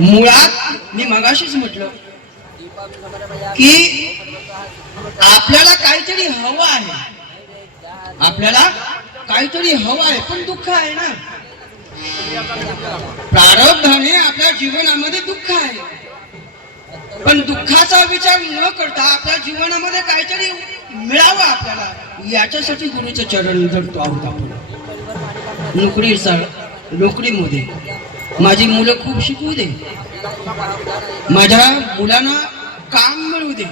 मुळात मी मगाशीच म्हटलं की आपल्याला काहीतरी हवं आहे, आपल्याला काहीतरी हवं आहे, पण दुःख आहे ना. प्रारब्धाने आपल्या जीवनामध्ये दुःख आहे, पण दुःखाचा विचार न करता आपल्या जीवनामध्ये काहीतरी मिळावं आपल्याला, याच्यासाठी गुरुचं चरण धरतो आहोत आपण. नोकरीमध्ये माझी मुलं खूप शिकवू दे, माझ्या मुलांना काम मिळू दे,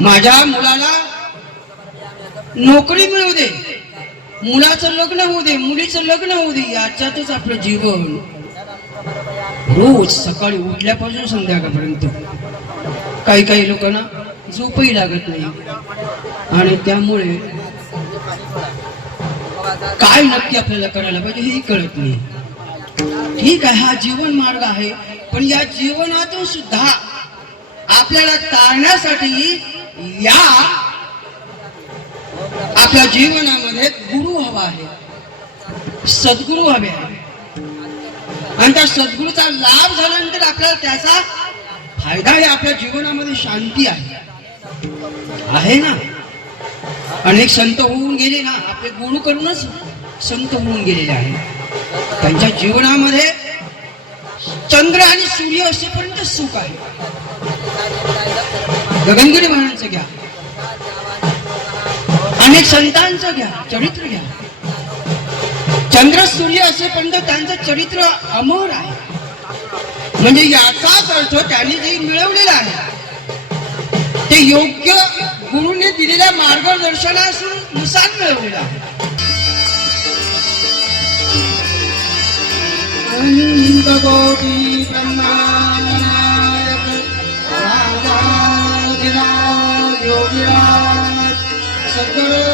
माझ्या मुलाला नोकरी मिळू दे, मुलाचं लग्न होऊ दे, मुलीचं लग्न होऊ दे, याच्यातच आपलं जीवन रोज सकाळी उठल्यापासून संध्याकाळपर्यंत. काही काही लोकांना झोपही लागत नाही, आणि त्यामुळे काय नक्की आपल्याला करायला पाहिजे हेही कळत नाही. ठीक आहे, हा जीवन मार्ग आहे, पण या जीवनातून सुद्धा आपल्याला तारण्यासाठी या आपल्या जीवनामध्ये गुरु हवा आहे, सद्गुरू हवे आहे, आणि त्या सद्गुरूचा लाभ झाल्यानंतर आपल्याला त्याचा फायदा आहे. आपल्या जीवनामध्ये शांती आहे ना. अनेक संत होऊन गेले ना, आपले गुरु करूनच संत होऊन गेलेले आहेत. त्यांच्या जीवनामध्ये चंद्र आणि सूर्य असेपर्यंत सुख आहे. गगनगिरी महाराजांचं घ्या, अनेक संतांचं घ्या, चरित्र घ्या. चंद्र सूर्य असेपर्यंत त्यांचं चरित्र अमर आहे. म्हणजे याचाच अर्थ त्यांनी जे मिळवलेलं आहे ते योग्य गुरुने दिलेल्या मार्गदर्शनानुसार मिळवलेलं आहे. कोटी ब्रह्मानायक राजाधिराज योगीराज सद्गुरु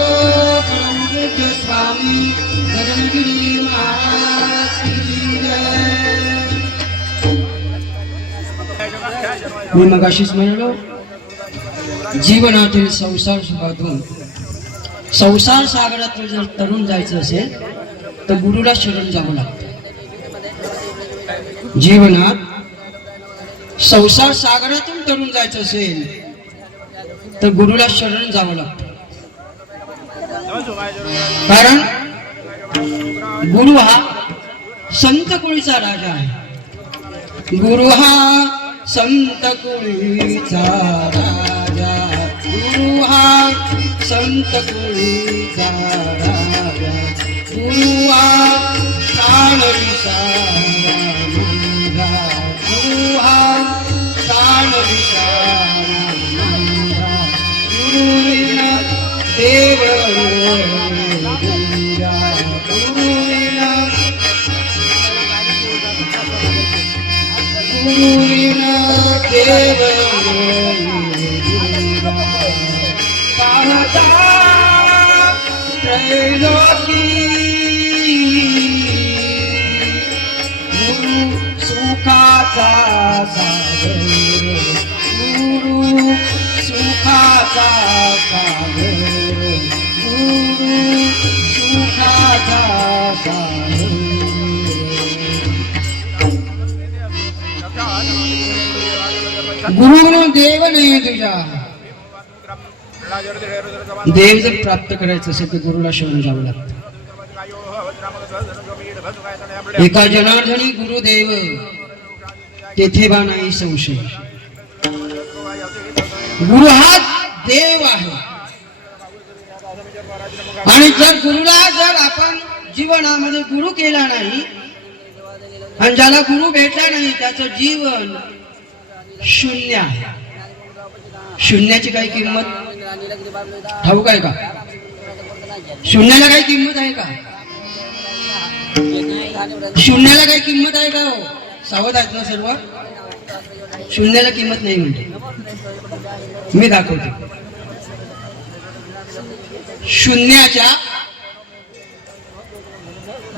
परमपूज्य स्वामी गगनगिरी महाराज की जय. मी मगाशीच म्हणलो, जीवनातील संसार सुखातून संसार सागरात जर तरुण जायचं असेल तर गुरुला शरण जावं लागतं. जीवनात संसार सागरातून तरुण जायचं असेल तर गुरुला शरण जावं लागतं. कारण गुरु हा संत कुळीचा राजा आहे. गुरु हा संत कुळीचा राजा, गुरु हा संत कुळीचा राजा, गुरु हा प्राण विसारा, गुरु हा प्राण विसारा, गुरु विना देव गुरु विना देव पाहता त्रैलोकी गुरु सुखाचा सागर, गुरु सुखाचा सागर, गुरु सुखाचा सागर. गुरु देव नाही तुझ्या. देव जर प्राप्त करायचं असेल तर गुरुला शरण जावं लागतं. एका जनार्दनी गुरुदेव तेथे बा नाही संशय. गुरु हा देव आहे, आणि जर गुरुला जर आपण जीवनामध्ये गुरु केला नाही आणि ज्याला गुरु भेटला नाही त्याचं जीवन शून्य आहे. शून्याची काही किंमत ठाऊक आहे का? शून्याला काही किंमत आहे का? शून्याला काही किंमत आहे का? हो, सावध आहेत ना सर्व. शून्याला किंमत नाही म्हणजे मी दाखवतो. शून्याच्या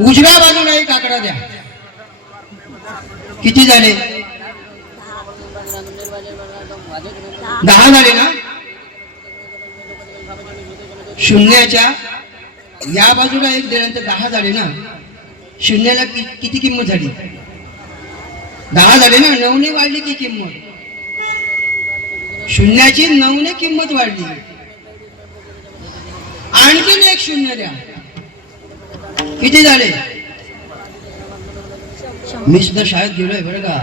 उजव्या बाजूला एक आकडा द्या. किती झाले? 10 झाले ना? शून्याच्या या बाजूला एक दिल्यानंतर 10 झाले ना? शून्याला किती किंमत झाली? 10 झाले ना, 9ने वाढली की किंमत, शून्याची 9ने किंमत वाढली. आणखीन एक शून्य द्या, किती झाले? मी सुद्धा शाळेत गेलोय बरं का.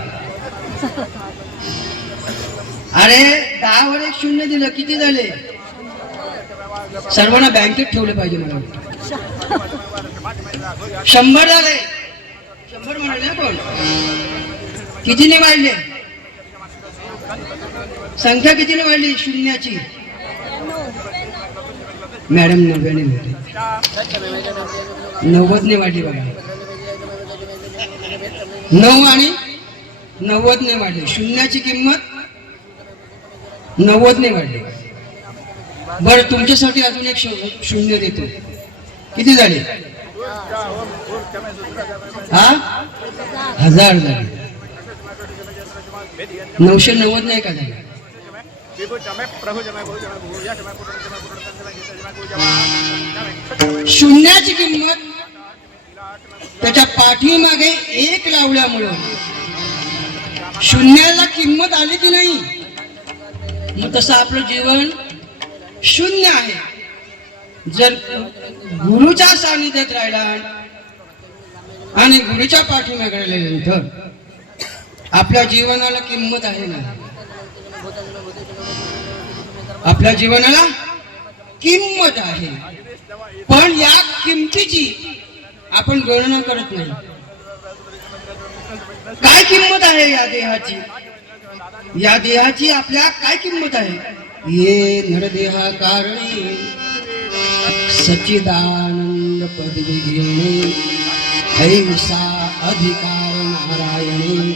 अरे 10 वर एक शून्य दिलं, किती झाले? सर्वांना बँकेत ठेवले पाहिजे मला. 100 झाले. 100 म्हणाले कोण? कितीने वाढले? संख्या कितीने वाढली शून्याची? मॅडम 90ने वाढली. 90ने वाढली बघा. 9 आणि 90ने वाढली. शून्याची किंमत 90ने वाढली. बरं, तुमच्यासाठी अजून एक शून्य देतो. किती झाले? 1000 झाले. 990 नाही का झाले? शून्याची किंमत त्याच्या पाठीमागे 1 लावल्यामुळं शून्याला किंमत आली की नाही? मग तसं आपलं जीवन शून्य आहे. जर गुरुच्या सानिध्यात राहिला आणि गुरुच्या पाठीमागे राहिल्यानंतर आपल्या जीवनाला किंमत आहे ना. आपल्या जीवनाला किंमत आहे, पण या किंमतीची आपण गणना करत नाही. काय किंमत आहे या देहाची? या देहाची आपल्या काय किंमत आहे? ये नरदेहा कारणे सच्चिदानंद पदवी घेणे, ऐसा अधिकार नारायणे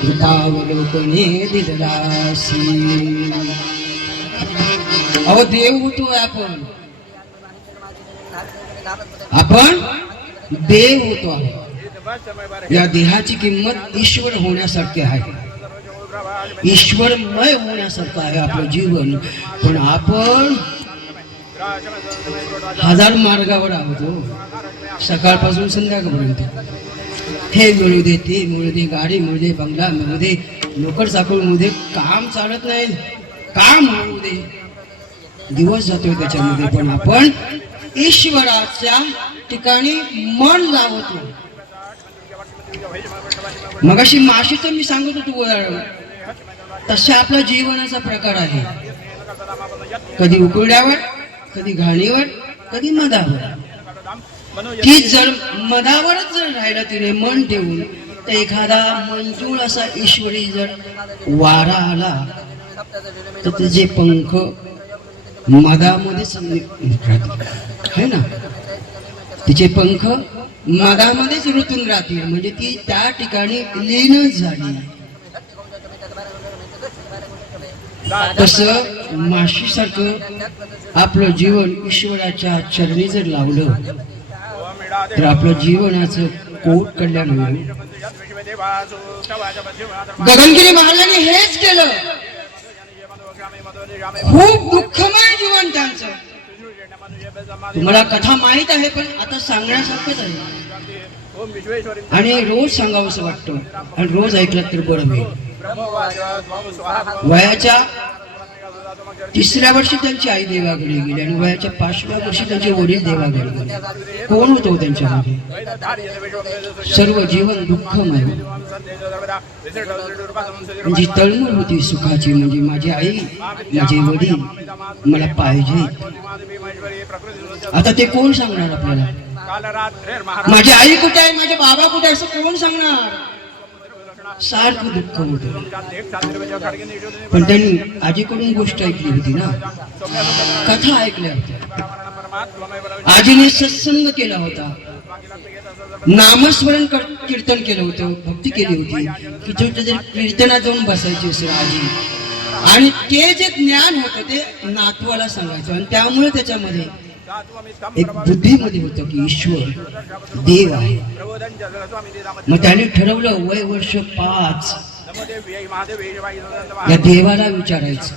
कृपावलोकने दिदलासी. अहो देव होतोय आपण, आपण देव होतो आहोत. या देहाची किंमत ईश्वर होण्यासारखी आहे, ईश्वरमय होण्यासारखं आहे आपलं जीवन. पण आपण 1000 मार्गावर आहोत. सकाळपासून संध्याकाळपर्यंत हे मिळू दे, ते मिळू दे, गाडी मिळू दे, बंगला मिळू दे, नोकर चाकर मिळू दे, काम चालत नाही, काम मिळू दे, दिवस जातोय त्याच्यामध्ये. पण आपण ईश्वराच्या ठिकाणी मन लावत नाही. मगाशी माशीचं मी सांगत होतो उदाहरण, तशा आपला जीवनाचा प्रकार आहे. कधी उकळल्यावर, कधी घाणीवर, कधी मधावर. ती जर मधावरच जर राहिलं तिने मन ठेवून, तर एखादा मंजूळ असा ईश्वरी जर वारा आला तर त्याचे पंख मधामध्येच है ना, तिचे पंख मधामध्येच रुतून राहतील. म्हणजे ती त्या ठिकाणी लीनच झाली. तसं माशीसारखं आपलं जीवन ईश्वराच्या चरणी जर लावलं तर आपलं जीवनाचं कोट कल्याण होईल. गगनगिरी महाराजांनी हेच केलं. खूप दुःखमय जीवन त्यांचं. तुम्हाला कथा माहित आहे, पण आता सांगण्यासारखंच आहे आणि रोज सांगावंसं वाटतं आणि रोज ऐकलं तर बरं होईल. वयाच्या 3ऱ्या वर्षी त्यांची आई देवाघरी गेली आणि वयाच्या 5व्या वर्षी त्यांचे वडील देवाघरी गेले. कोण होतो त्यांच्यामध्ये? सर्व जीवन दुःखमय. जी तळमळ होती सुखाची, म्हणजे माझी आई, माझे वडील मला पाहिजे. आता ते कोण सांगणार आपल्याला? माझी आई कुठे आहे, माझे बाबा कुठे आहे, असं कोण सांगणार? सारखं दुःख होतं. पण त्यांनी आजीकडून गोष्ट ऐकली होती ना, कथा ऐकल्या होत्या. आजीने सत्संग केला होता, नामस्मरण कीर्तन केलं होतं, भक्ती केली होती. की जर कीर्तनात जाऊन बसायची असेल आजी, आणि ते जे ज्ञान होतं ते नातवाला सांगायचं. आणि त्यामुळे त्याच्यामध्ये एक बुद्धीमध्ये होतं की ईश्वर देव आहे. मग त्याने ठरवलं वय वर्ष 5 या देवाला विचारायचं.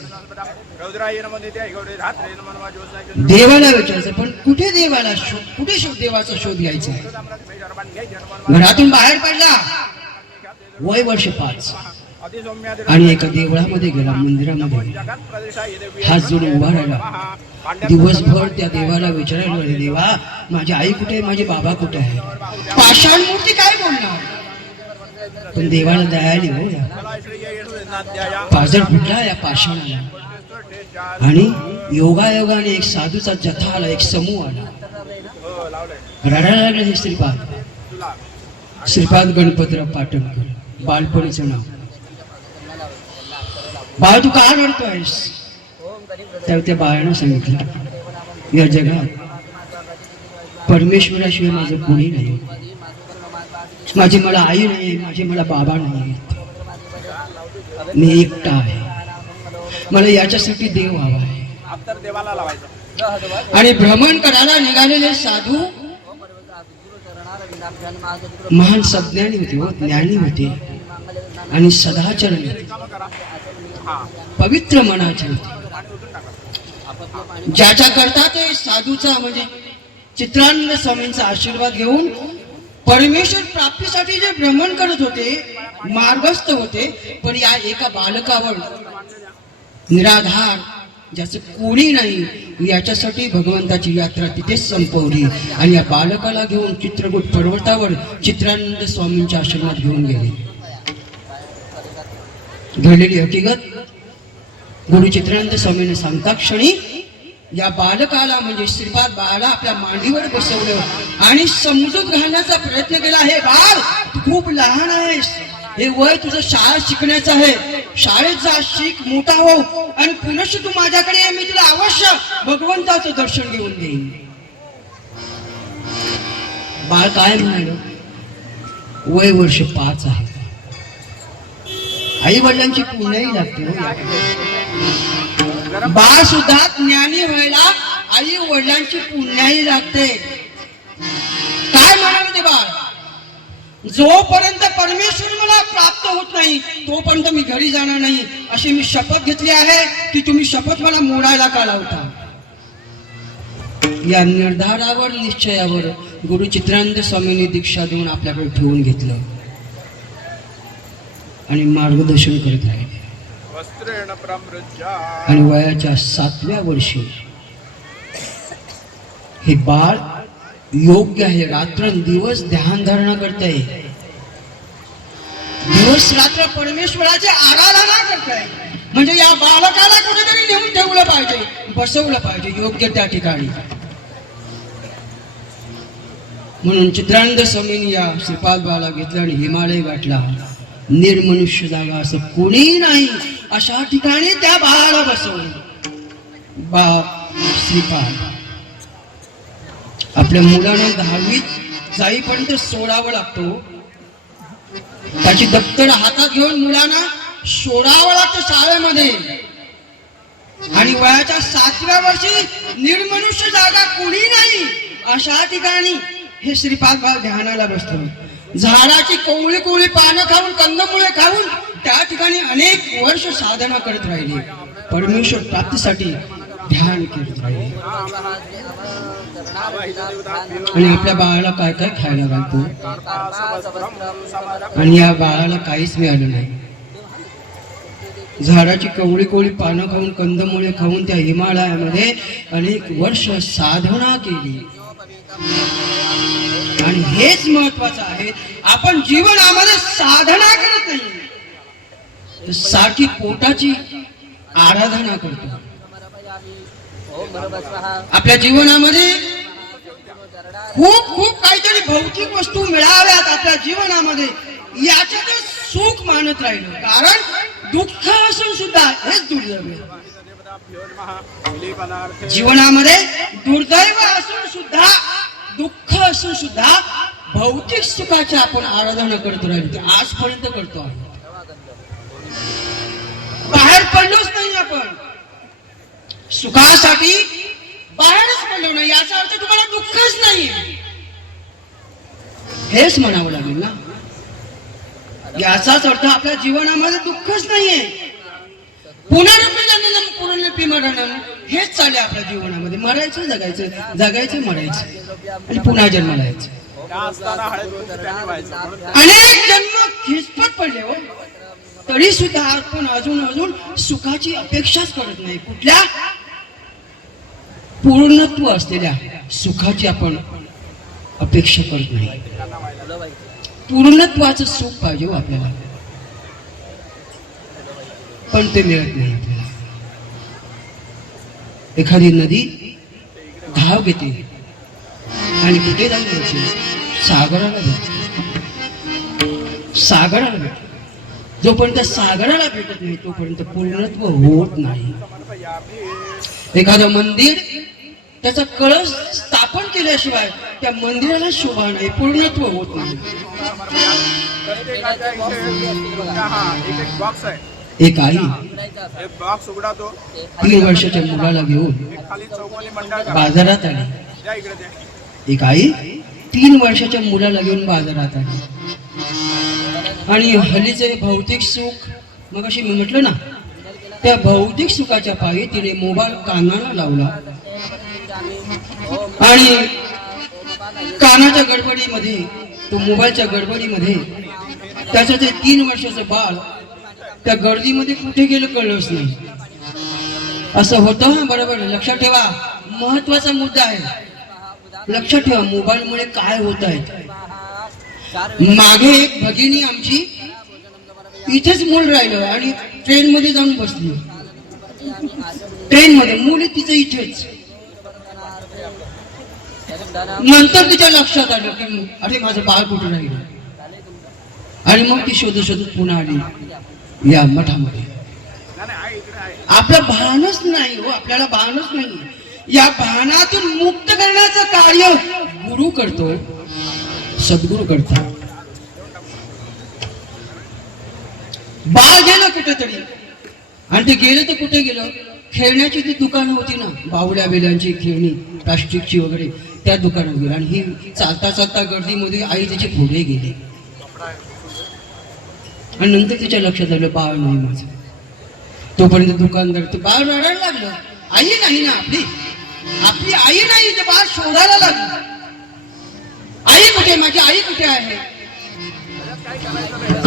देवाला विचारायचं, पण कुठे देवाला कुठे देवाचा शोध घ्यायचा? घरातून बाहेर पडला, वय वर्ष 5. आणि एका देवळामध्ये गेला, मंदिरामध्ये हात जोडून उभा राहिला. दिवसभर त्या देवाला विचारायला लागले, देवा माझी आई कुठे आहे, माझे बाबा कुठे आहे. पाषाण मूर्ती काय बोलणार, पण देवाला दया आली हो. या पाजर फुटला या पाषाणाला. आणि योगायोगाने एक साधूचा जथा आला, एक समूह आला. रडायला लागले हे श्रीपाद गणपतराव पाटणकर. बालपणीचं नाव. बाळ तू का रडतोयस. त्यावेळी त्या बाळानं सांगितलं, या जगात परमेश्वराशिवाय माझं कोणी नाही. माझी मला आई नाही, माझे मला बाबा नाही. मी एकटा आहे. मला याच्यासाठी देव हवा आहे. आणि भ्रमण करायला निघालेले साधू महान सज्ञानी होते व ज्ञानी होते आणि सदाचरण पवित्र मनाचे होते. ज्याच्या करता ते साधूचा म्हणजे चित्रानंद स्वामींचा आशीर्वाद घेऊन परमेश्वर प्राप्तीसाठी जे भ्रमण करत होते, मार्गस्थ होते. पण या एका बालकावर निराधार ज्याचं कोणी नाही, याच्यासाठी भगवंताची यात्रा तिथेच संपवली. आणि या बालकाला घेऊन चित्रकूट पर्वतावर चित्रानंद स्वामींच्या आश्रमात घेऊन गेले. घडलेली हकीकत गुरु चित्रानंद स्वामींनी सांगता क्षणी या बालकाला म्हणजे श्रीपाद बाळाला आपल्या मांडीवर बसवलं आणि समजूत घालण्याचा प्रयत्न केला. हे बाळ तू खूप लहान आहेस, हे वय तुझं शाळा शिकण्याचं आहे. शाळेत जा, शिक, मोठा हो आणि पुनश्च तू माझ्याकडे ये. मी तुला अवश्य भगवंताचं दर्शन घेऊन देईन. बाळ काय म्हणाल, वय वर्ष 5 आहे. आई वडिलांची पुण्याही लागते. बाळ सुद्धा ज्ञानी व्हायला आई वडिलांची पुण्याही लागते. काय म्हणाल ते बाळ, जोपर्यंत परमेश्वर मला प्राप्त होत नाही तोपर्यंत मी घरी जाणार नाही, अशी मी शपथ घेतली आहे. की तुम्ही शपथ मला मोडायला का लावता. या निर्धारावर निश्चयावर गुरु चित्रानंद स्वामींनी दीक्षा देऊन आपल्याकडे ठेवून घेतलं आणि मार्गदर्शन करत राहिले. आणि वयाच्या 7व्या वर्षी हे बाळ योग्य आहे, रात्रंदिवस ध्यान धारणा करताय, दिवस रात्र परमेश्वराची आराधना करताय. म्हणजे या बालकाला कुठेतरी नेऊन ठेवलं पाहिजे, बसवलं पाहिजे योग्य त्या ठिकाणी. म्हणून चित्रानंद स्वामींनी या श्रीपाद बाळाला घेतलं आणि हिमालय गाठला. निर्मनुष्य जागा असं कोणी नाही अशा ठिकाणी त्या बाळाला बसवलं. श्रीपाद आपल्या मुलांना 10वीत जाईपर्यंत सोडावं लागतो. त्याची दप्तर हातात घेऊन मुलांना सोडावं लागतं शाळेमध्ये. आणि वयाच्या 7व्या वर्षी निर्मनुष्य जागा कोणी नाही अशा ठिकाणी हे श्रीपाद बाळ ध्यानाला बसतो. झाडाची कोवळी कोवळी पानं खाऊन, कंदमुळे खाऊन त्या ठिकाणी अनेक वर्ष साधना करत राहिले. परमेश्वर प्राप्तीसाठी ध्यान करत राहिले. आणि आपल्या बाळाला काय काय खायला घालतो. आणि या बाळाला काहीच मिळालं नाही. झाडाची कवळी कोवळी पानं खाऊन, कंदमुळे खाऊन त्या हिमालयामध्ये अनेक वर्ष साधना केली. आणि हेच महत्वाचं आहे, आपण जीवनामध्ये साधना करत नाही, साठी पोटाची आराधना करतो. आपल्या जीवनामध्ये खूप खूप काहीतरी भौतिक वस्तू मिळाव्यात आपल्या जीवनामध्ये, याच्यातच सुख मानत राहिलो. कारण दुःख असून सुद्धा हेच दुर्दैव आहे. जीवनामध्ये दुर्दैव असून सुद्धा, दुःख असून सुद्धा भौतिक सुखाची आपण आराधना करतो राहिलो. आजपर्यंत करतो आहोत. बाहेर पडलोच नाही आपण, सुखासाठी बाहेरच पडलो नाही, याचा अर्थ तुम्हाला दुःखच नाही हेच म्हणावं लागेल ना. याचाच अर्थ आपल्या जीवनामध्ये दुःखच नाहीये. पुनरपी जननम पुनरपी मरणम हेच चालले आपल्या जीवनामध्ये. मरायचं, जगायचं, जगायचं, मरायचं आणि पुन्हा जन्माला यायचं. अनेक जन्म खिसपट पडले तरी सुद्धा आपण अजून अजून सुखाची अपेक्षाच करत नाही. कुठल्या पूर्णत्व असलेल्या सुखाची आपण अपेक्षा करत नाही. पूर्णत्वाचं सुख पाहिजे हो आपल्याला, पण ते मिळत नाही आपल्याला. एखादी नदी धाव घेते आणि कुठे जाऊन भेटते? सागराला भेटते. सागराला भेटते. जोपर्यंत सागराला भेटत नाही तोपर्यंत पूर्णत्व होत नाही. एखादं मंदिर त्याचा कळस स्थापन केल्याशिवाय त्या मंदिराला शोभा नाही, पूर्णत्व होत नाही. एक आई बॉक्स उघडा, 3 वर्षाच्या मुलाला घेऊन बाजारात आली. एक आई 3 वर्षाच्या मुलाला घेऊन बाजारात आली. आणि हल्लीचे भौतिक सुख, मग अशी मी म्हटलं ना, त्या भौतिक सुखाच्या पायी तिने मोबाईल कानाला लावला आणि कानाच्या गडबडीमध्ये, तो मोबाईलच्या गडबडीमध्ये त्याचं ते 3 वर्षाचं बाळ त्या गर्दीमध्ये कुठे गेलं कळलंच नाही. असं होतं ना, बरोबर. लक्षात ठेवा, महत्वाचा मुद्दा आहे. लक्षात ठेवा, मोबाईलमुळे काय होत आहे. मागे एक भगिनी आमची इथेच मूल राहिलं आणि ट्रेन मध्ये जाऊन बसली. ट्रेन मध्ये मूल तिचं इथेच. नंतर तिच्या लक्षात आलं की अरे माझं बाळ कुठे राहिलं. आणि मग ती शोधत शोधत पुन्हा आली या मठामध्ये. आपलं भानच नाही हो, आपल्याला भानच नाही. या भानातून मुक्त करण्याचं कार्य गुरु करतो, सद्गुरु करतो. बाळ गेलं कुठेतरी, आणि ते गेलं तर कुठे गेलं? खेळण्याची ती दुकानं होती ना, बाहुल्या बेलांची खेळणी, प्लास्टिकची वगैरे, त्या दुकानात गेलं. आणि ही चालता चालता गर्दीमध्ये आई त्याची पुढे गेली. आणि नंतर तिच्या लक्षात आलं बाळ नाही माझं. तोपर्यंत दुकानदार, ते बाळ रडायला लागलं. आई नाही ना आपली, आपली आई नाही, ते बाळ शोधायला लागलं. आई कुठे, माझी आई कुठे आहे?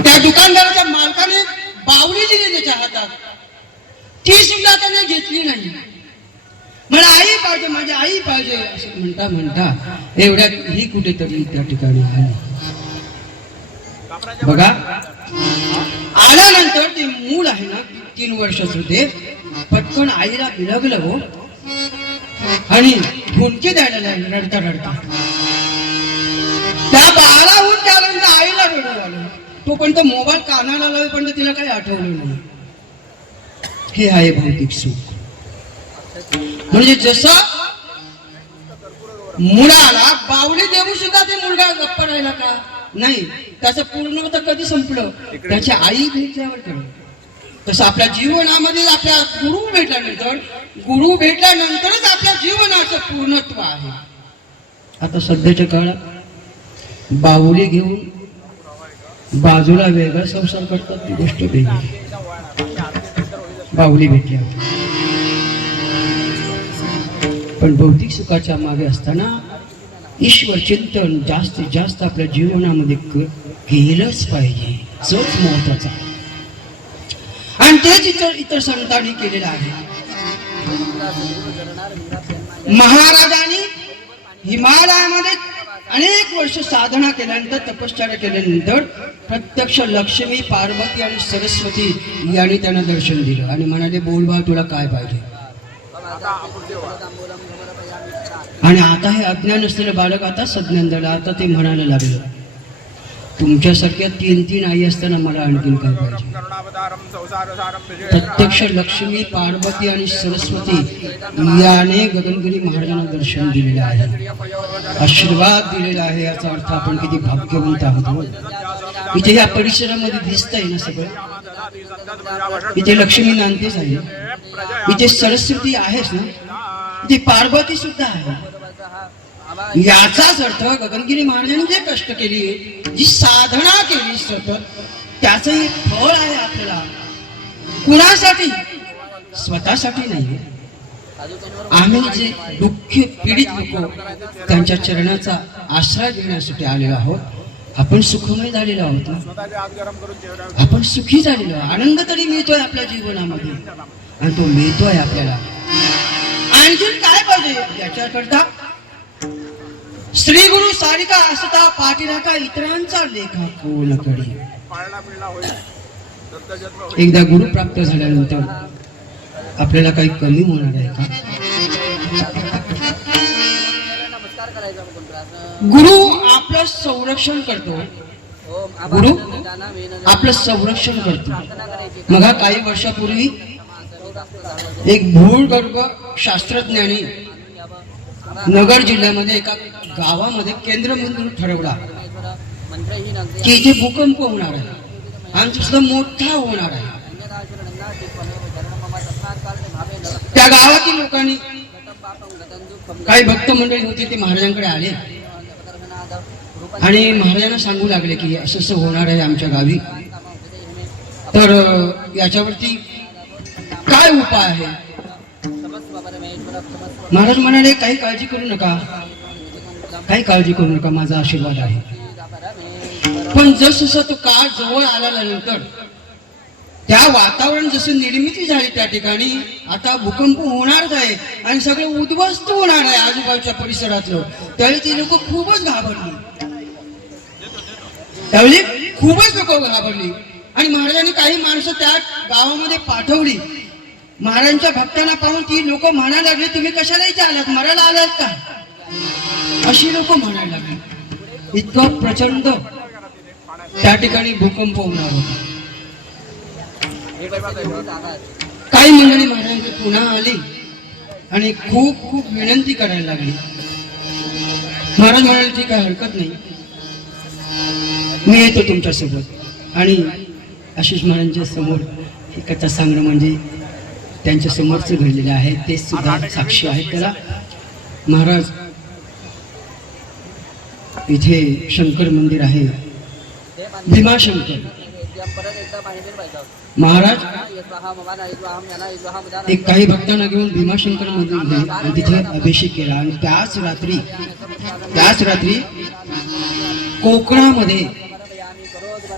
त्या दुकानदाराच्या मालकाने बावली दिली त्याच्या हातात, ती सुद्धा त्याने घेतली नाही. मला आई पाहिजे, माझी आई पाहिजे असं म्हणता म्हणता एवढ्यात ही कुठेतरी त्या ठिकाणी आली. बघा, आल्यानंतर ते मूल आहे ना, 3 वर्षाचं, ते पटकन आईला बिलगलं हो आणि हुंदके द्यायला लागले रडता रडता. त्या बाळाहून त्यानंतर आईला रडू आलं. तोपर्यंत मोबाईल कानाला लावेपर्यंत तिला काही आठवलं नाही. हे आहे भौतिक सुख. म्हणजे जसं मुलाला बावली देऊ सुद्धा ते मुलगा गप्प राहिला का? नाही, त्याचं पूर्ण तर कधी संपलं? त्याची आई भेटल्यावर कळलं. तसं आपल्या जीवनामध्ये आपल्या गुरु भेटल्यानंतरच आपल्या जीवनाचं पूर्णत्व आहे. आता सध्याच्या काळात बाहुली घेऊन बाजूला वेगळा संसार करतात, ती गोष्ट वेगळी. बाहुली भेटल्या, पण भौतिक सुखाच्या मागे असताना ईश्वर चिंतन जास्तीत जास्त आपल्या जीवनामध्ये केलंच पाहिजे. तोच महत्वाचा, आणि तेच इतर संतांनी केलेलं आहे. महाराजांनी हिमालयामध्ये अनेक वर्ष साधना केल्यानंतर, तपश्चर्या केल्यानंतर प्रत्यक्ष लक्ष्मी, पार्वती आणि सरस्वती यांनी त्यांना दर्शन दिलं आणि म्हणाले, बोल बा, तुला काय पाहिजे? आणि आता हे अज्ञान असलेलं बालक आता सज्ञान झालं. आता ते म्हणायला लागलं, तुमच्यासारख्या 3 आई असताना मला आणखीन काय पाहिजे? प्रत्यक्ष लक्ष्मी, पार्वती आणि सरस्वती याने गगनगिरी महाराजांना दर्शन दिलेलं आहे, आशीर्वाद दिलेला आहे. याचा अर्थ आपण किती भाग्यवंत आहोत. इथे या परिसरामध्ये दिसतंय ना सगळं. इथे लक्ष्मी नांदतेच आहे, इथे सरस्वती आहेच ना, इथे पार्वती सुद्धा आहे. याचाच अर्थ गगनगिरी महाराजांनी जे कष्ट केली, जी साधना केली सतत, त्याचं एक फळ आहे आपल्याला. कुणासाठी? स्वतःसाठी नाही. आम्ही जे दुःखी पीडित लोक त्यांच्या चरणाचा आश्रय घेण्यासाठी आलेलो आहोत, आपण सुखमय झालेलो आहोत ना, स्वतःचे हात गरम करून चेहऱ्यावर आपण सुखी झालेलो आहोत. आनंद तरी मिळतोय आपल्या जीवनामध्ये आणि तो मिळतोय आपल्याला. आणखीन काय पाहिजे याच्याकरता? श्री गुरु सारिका असता पाठीराखा इतरांचा लेखा कोण करी. पाळणा पिळणा होईल, दत्तजन्म होईल. एकदा गुरु प्राप्त झाल्यानंतर आपल्याला काही कमी होणार आहे का? नमस्कार करायचा आपण गुरु आपलं संरक्षण करतो. गुरु आपलं संरक्षण करतो. मग काही वर्षापूर्वी एक भूगर्भ शास्त्रज्ञांनी नगर जिल्ह्यामध्ये एका गावामध्ये केंद्र म्हणून ठरवला की इथे भूकंप होणार आहे आणि सुद्धा मोठा होणार आहे. त्या गावातील लोकांनी, काही भक्त मंडळी होती, ते महाराजांकडे आले आणि महाराजांना सांगू लागले की असं असं होणार आहे आमच्या गावी, तर याच्यावरती काय उपाय आहे? महाराज म्हणाले काही काळजी करू नका, काही काळजी करू नका, माझा आशीर्वाद आहे. पण जसं तो काळ जवळ आल्यानंतर त्या वातावरण जसं निर्मिती झाली त्या ठिकाणी, आता भूकंप होणारच आहे आणि सगळं उद्ध्वस्त होणार आहे आजूबाजूच्या परिसरातलं. त्यावेळी ती लोक खूपच घाबरली, त्यावेळी खूपच लोक घाबरली आणि महाराजांनी काही माणसं त्या गावामध्ये पाठवली. महाराजांच्या भक्तांना पाहून ती लोक म्हणायला लागली, तुम्ही कशाला इथे आलात, मरायला आलात का? अशी लोक म्हणायला लागली. इतकं प्रचंड त्या ठिकाणी भूकंप होणार होता. काही मंडळी महाराजांकडे पुन्हा आली आणि खूप खूप विनंती करायला लागली. महाराज म्हणाले ठीक आहे, हरकत नाही, मी येतो तुमच्यासोबत. आणि आशिष महाराजांच्या समोर ही कथा सांगणं म्हणजे त्यांच्या समोरच घडलेलं आहे, ते सुद्धा साक्षी आहेत त्याला. महाराज इथे शंकर मंदिर आहे, भीमाशंकर महाराज एक काही भक्तांना घेऊन भीमाशंकर मंदिर गेले आणि तिथे अभिषेक केला. आणि त्याच रात्री कोकणामध्ये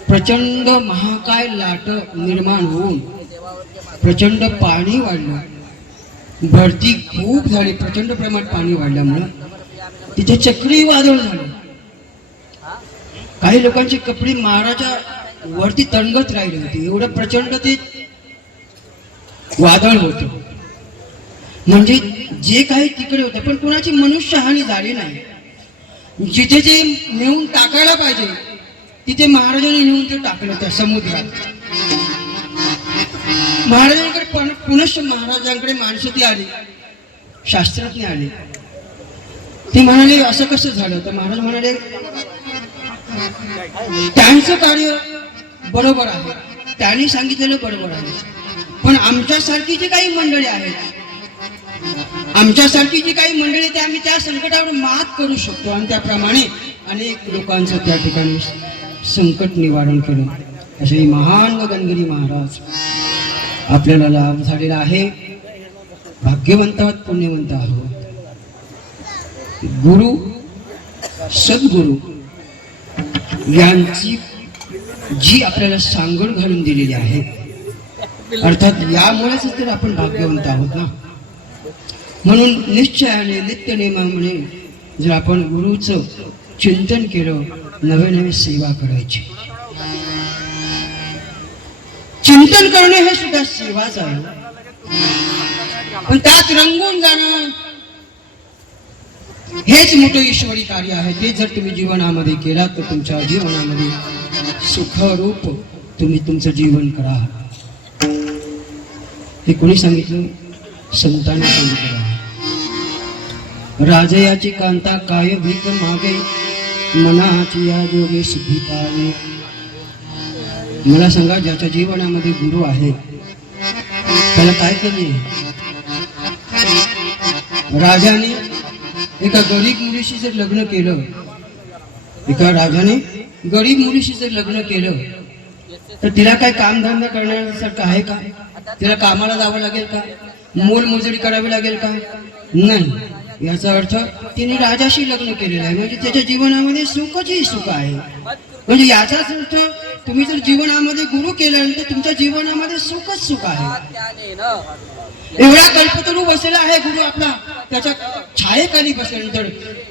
प्रचंड महाकाय लाट निर्माण होऊन प्रचंड पाणी वाढलं, भरती खूप झाली, प्रचंड प्रमाणात पाणी वाढल्यामुळं तिथे चक्रीवादळ झालं. काही लोकांचे कपडे महाराजा वरती तणगत राहिले होते, एवढं प्रचंड ते वादळ होत. म्हणजे जे काही तिकडे होते पण कुणाची मनुष्यहानी झाली नाही. जिथे जे नेऊन टाकायला पाहिजे तिथे महाराजांनी नेऊन ते टाकलं त्या समुद्रात. महाराजांकडे पुनश्च महाराजांकडे माणसं ती आली, शास्त्रज्ञ आले. ते म्हणाले असं कसं झालं? तर महाराज म्हणाले त्यांचं कार्य बरोबर आहे, त्यांनी सांगितलेलं बरोबर आहे, पण आमच्यासारखी जी काही मंडळी आहेत, आमच्यासारखी जी काही मंडळी ते आम्ही त्या संकटावर मात करू शकतो. आणि त्याप्रमाणे अनेक लोकांचं त्या ठिकाणी संकट निवारण केलं. असे महान गणगिरी महाराज आपल्याला लाभ झालेला आहे. भाग्यवंत आहोत, पुण्यवंत आहोत. गुरु सद्गुरु यांची जी आपल्याला सांगड घालून दिलेली आहे, अर्थात यामुळेच तर आपण भाग्यवंत आहोत ना. म्हणून निश्चयाने नित्यनेमाने जर आपण गुरुचं चिंतन केलं, नवे नवे सेवा करायची. चिंतन करणे हे सुद्धा सेवाच आहे, पण त्यात रंगून जाणं हेच मोठं ईश्वरी कार्य आहे. ते जर तुम्ही जीवनामध्ये केलात तर तुमच्या जीवनामध्ये सुखरूप तुम्ही तुमचं जीवन करा. हे कोणी सांगितलं? संतांनी सांगितलं. राजयाची कांता काय भीक मागे, मनाची या जोगे सिद्धी पावे. मला सांगा, ज्याच्या जीवनामध्ये गुरु आहे त्याला काय कमी आहे? राजाने एका गरीब मुलीशी जर लग्न केलं, एका राजाने गरीब मुलीशी जर लग्न केलं तर तिला काय कामधंदा करण्यासारखं आहे का? तिला कामाला जावं लागेल का? मोलमजुरी करावी लागेल का? नाही. याचा अर्थ तिने राजाशी लग्न केलेलं आहे, म्हणजे त्याच्या जीवनामध्ये सुखच ही सुख आहे. म्हणजे याचाच अर्थ तुम्ही जर जीवनामध्ये गुरु केल्यानंतर तुमच्या जीवनामध्ये सुखच सुख आहे. त्याने ना एवढा कल्पतरू बसलेला आहे गुरु आपला, त्याच्या छायेखाली बसल्यानंतर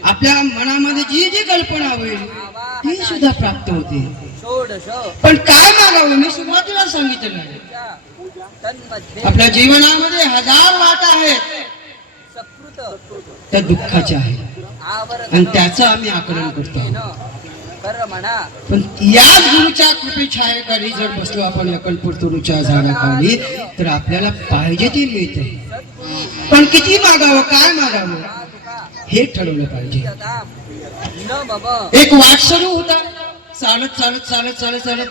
आपल्या मनामध्ये जी जी कल्पना होईल ती सुद्धा प्राप्त होते. षोडश पण काय मागावं मी सुरुवातीला सांगितलं आहे. तन्मध्ये आपल्या जीवनामध्ये हजार वाटा आहेत सकृत त्या दुःखाच्या आहेत आवर्तन आणि त्याचं आम्ही आकलन करतो. कर्मणा पण याच गुरुच्या कृपे छायेखाली जर बसलो आपण या कल्पतरूच्या झाडाखाली तर आपल्याला पाहिजे ते मिळते. पण किती मागावं काय मागावं हे ठरवलं पाहिजे. न बब एक वाट सुरू होता, चालत चालत चालत चालत चालत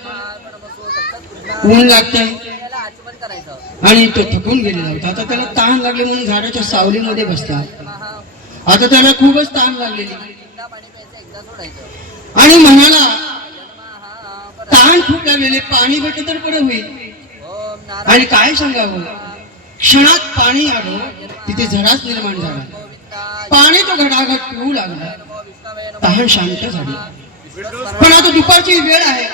ऊन लागतंय त्याला आचमन करायचं. आणि तो थकून गेलेला होता. आता त्याला ताण लागले म्हणून झाडाच्या सावलीमध्ये बसला. महा आता त्याला खूपच ताण लागलेली एकदा पाणी प्यायचं एकदा सोडायचं. आणि म्हणाला महा पर ताण खूप लागलेले, पाणी भेटलं तर बरं होईल. ओम नारायण आणि काय सांगावं, क्षणात पाणी आलं, तिथे झराच निर्माण झाला. गोविंदा पाणी तो घडाघट पिऊ लागला, नमो विष्णवे नमो तहान शांत झाली. पण आता दुपारची वेळ आहे,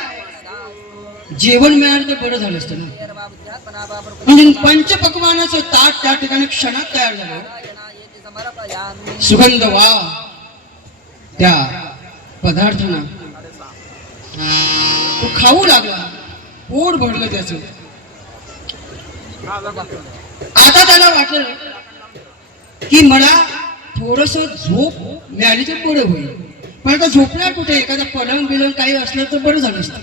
जेवण मिळालं तर बरं झालं असतं ना. सर्वाबुद्ध्यात्मना बापर म्हणजे पंचपक्वानाचं ताट त्या ठिकाणी क्षणात तयार झालं. येते समर्पयामि. सुगंध वा त्या पदार्थांना तो खाऊ लागला, पोट भरलं त्याचं. आता त्याला वाटलं की मला थोडस झोप मिळाली तर बरं होईल. पण आता झोपणार कुठे, एखादा पलंग बिलंग काही असलं तर बरं झालं असतं.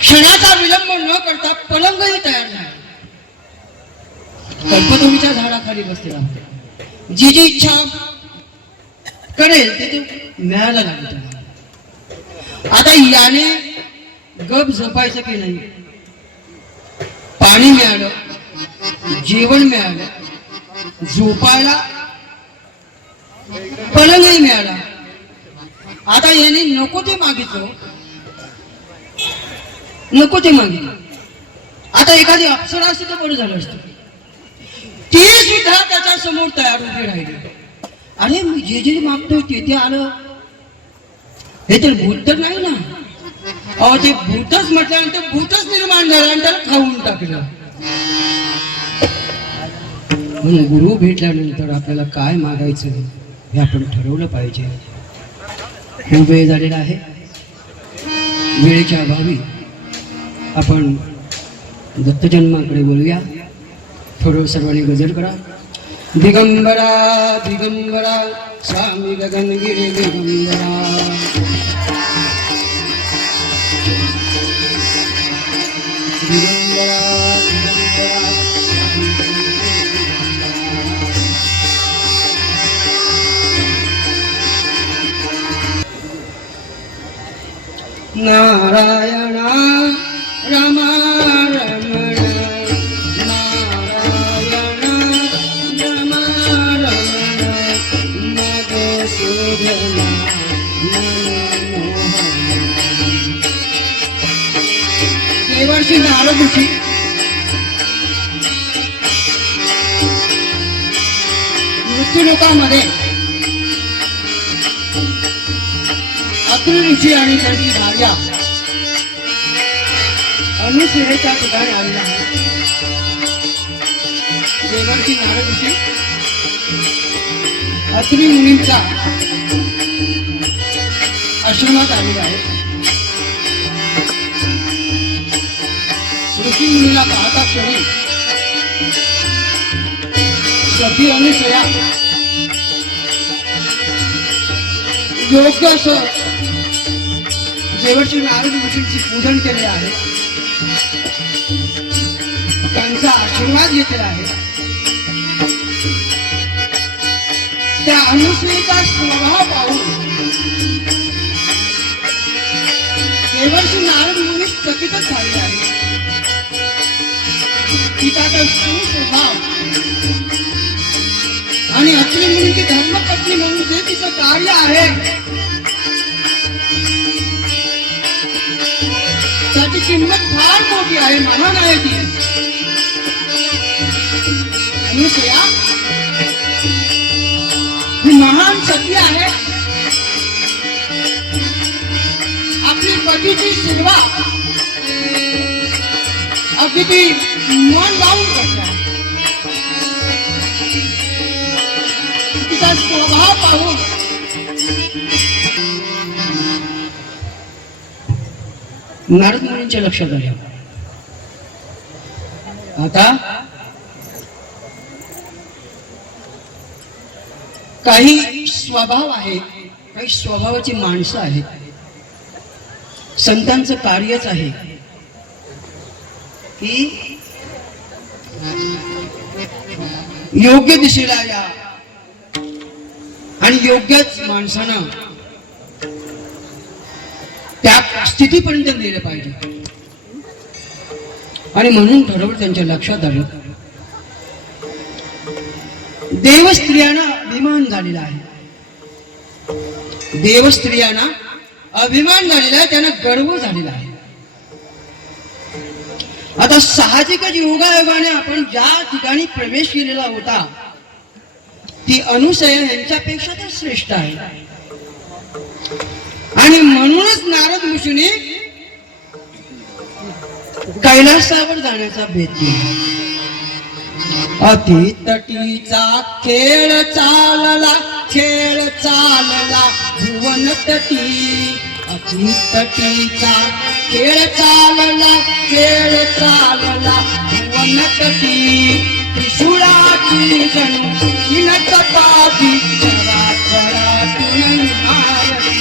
क्षणाचा विलंब न करता पलंगही तयार झाला. कल्पतरूच्या झाडाखाली बसलेला होता. जी जी इच्छा करेल ते मिळायला लागलं त्याला. आता याने गप झोपायचं की नाही, पाणी मिळालं, जेवण मिळालं, झोपायला पलंगही मिळाला. आता याने नको ते मागितलं, नको ते मागितलं. आता एखादी अप्सरा असते तर बरं झालं असतं. ती सुद्धा त्याच्या समोर तयार उभी राहिली. अरे मी जे जे मागतोय ते आलं, हे तर भूत तर नाही ना. अहो ते भूतच म्हटल्यानंतर भूतच निर्माण झालं आणि त्याला खाऊन टाकलं. म्हणून गुरु भेटल्यानंतर आपल्याला काय मागायचं हे आपण ठरवलं पाहिजे. खूप वेळ झालेला आहे, वेळेच्या अभावी आपण दत्तजन्माकडे बोलूया. थोडं सर्वांनी गजर करा. दिगंबरा दिगंबरा स्वामी गगनगिरी दिगंबरा. दिगंबरा दिगंबरा नारायणा रमा रमण नारायणा रमा रमण मधुसूदना मनमोहन. देवर्षी नारद ऋषी मृत्यूलोकामध्ये अत्रि ऋषी आणि त्यांची भार्या अनुसूयेच्या ठिकाणी आलेला आहे. देवर्षी नारद ऋषी अत्रि मुनींच्या आश्रमात आलेले आहे. ऋषी मुनीला पाहता क्षणी सती अनुसूया योग्य असं देवर्षी नारद ऋषींची पूजन केले आहे, त्यांचा आशीर्वाद घेतलेला आहे. त्या अनुसूयेचा स्वभाव पाहून देवर्षी नारद मुनी चकितच झाले आहे. तिचा तर सुस्वभाव आणि अत्रि मुनीची धर्मपत्नी म्हणून जे तिचं कार्य आहे त्याची किंमत फार मोठी आहे, महान आहे ती. अनुसूया ही महान सती आहे. आपल्या पतीची सेवा अगदी मन लावून करते. तिचा स्वभाव पाहून नारद मुनींच्या लक्षात आले. आता काही स्वभाव आहे, काही स्वभावाची माणसं आहेत. संतांचं कार्यच आहे की योग्य दिशेला या आणि योग्यच माणसांना त्या स्थितीपर्यंत नेलं पाहिजे. आणि म्हणून ठरवलं, त्यांच्या लक्षात आलं देवस्त्रियांना अभिमान झालेला आहे. देवस्त्रियांना अभिमान झालेला आहे, त्यांना गर्व झालेला आहे. आता साहजिकच योगायोगाने आपण ज्या ठिकाणी प्रवेश केलेला होता ती अनुसया यांच्यापेक्षा तर श्रेष्ठ आहे. आणि म्हणूनच नारद ऋषीने कैलासावर जाण्याचा भेद केला. अति तटीचा खेळ चालला, खेळ चालला भुवन तटी. अति तटीचा खेळ चालला, खेळ चालला भुवन तटी. त्रिशूळाची जणू हिनच पाठी, चराचरातून निहाळती.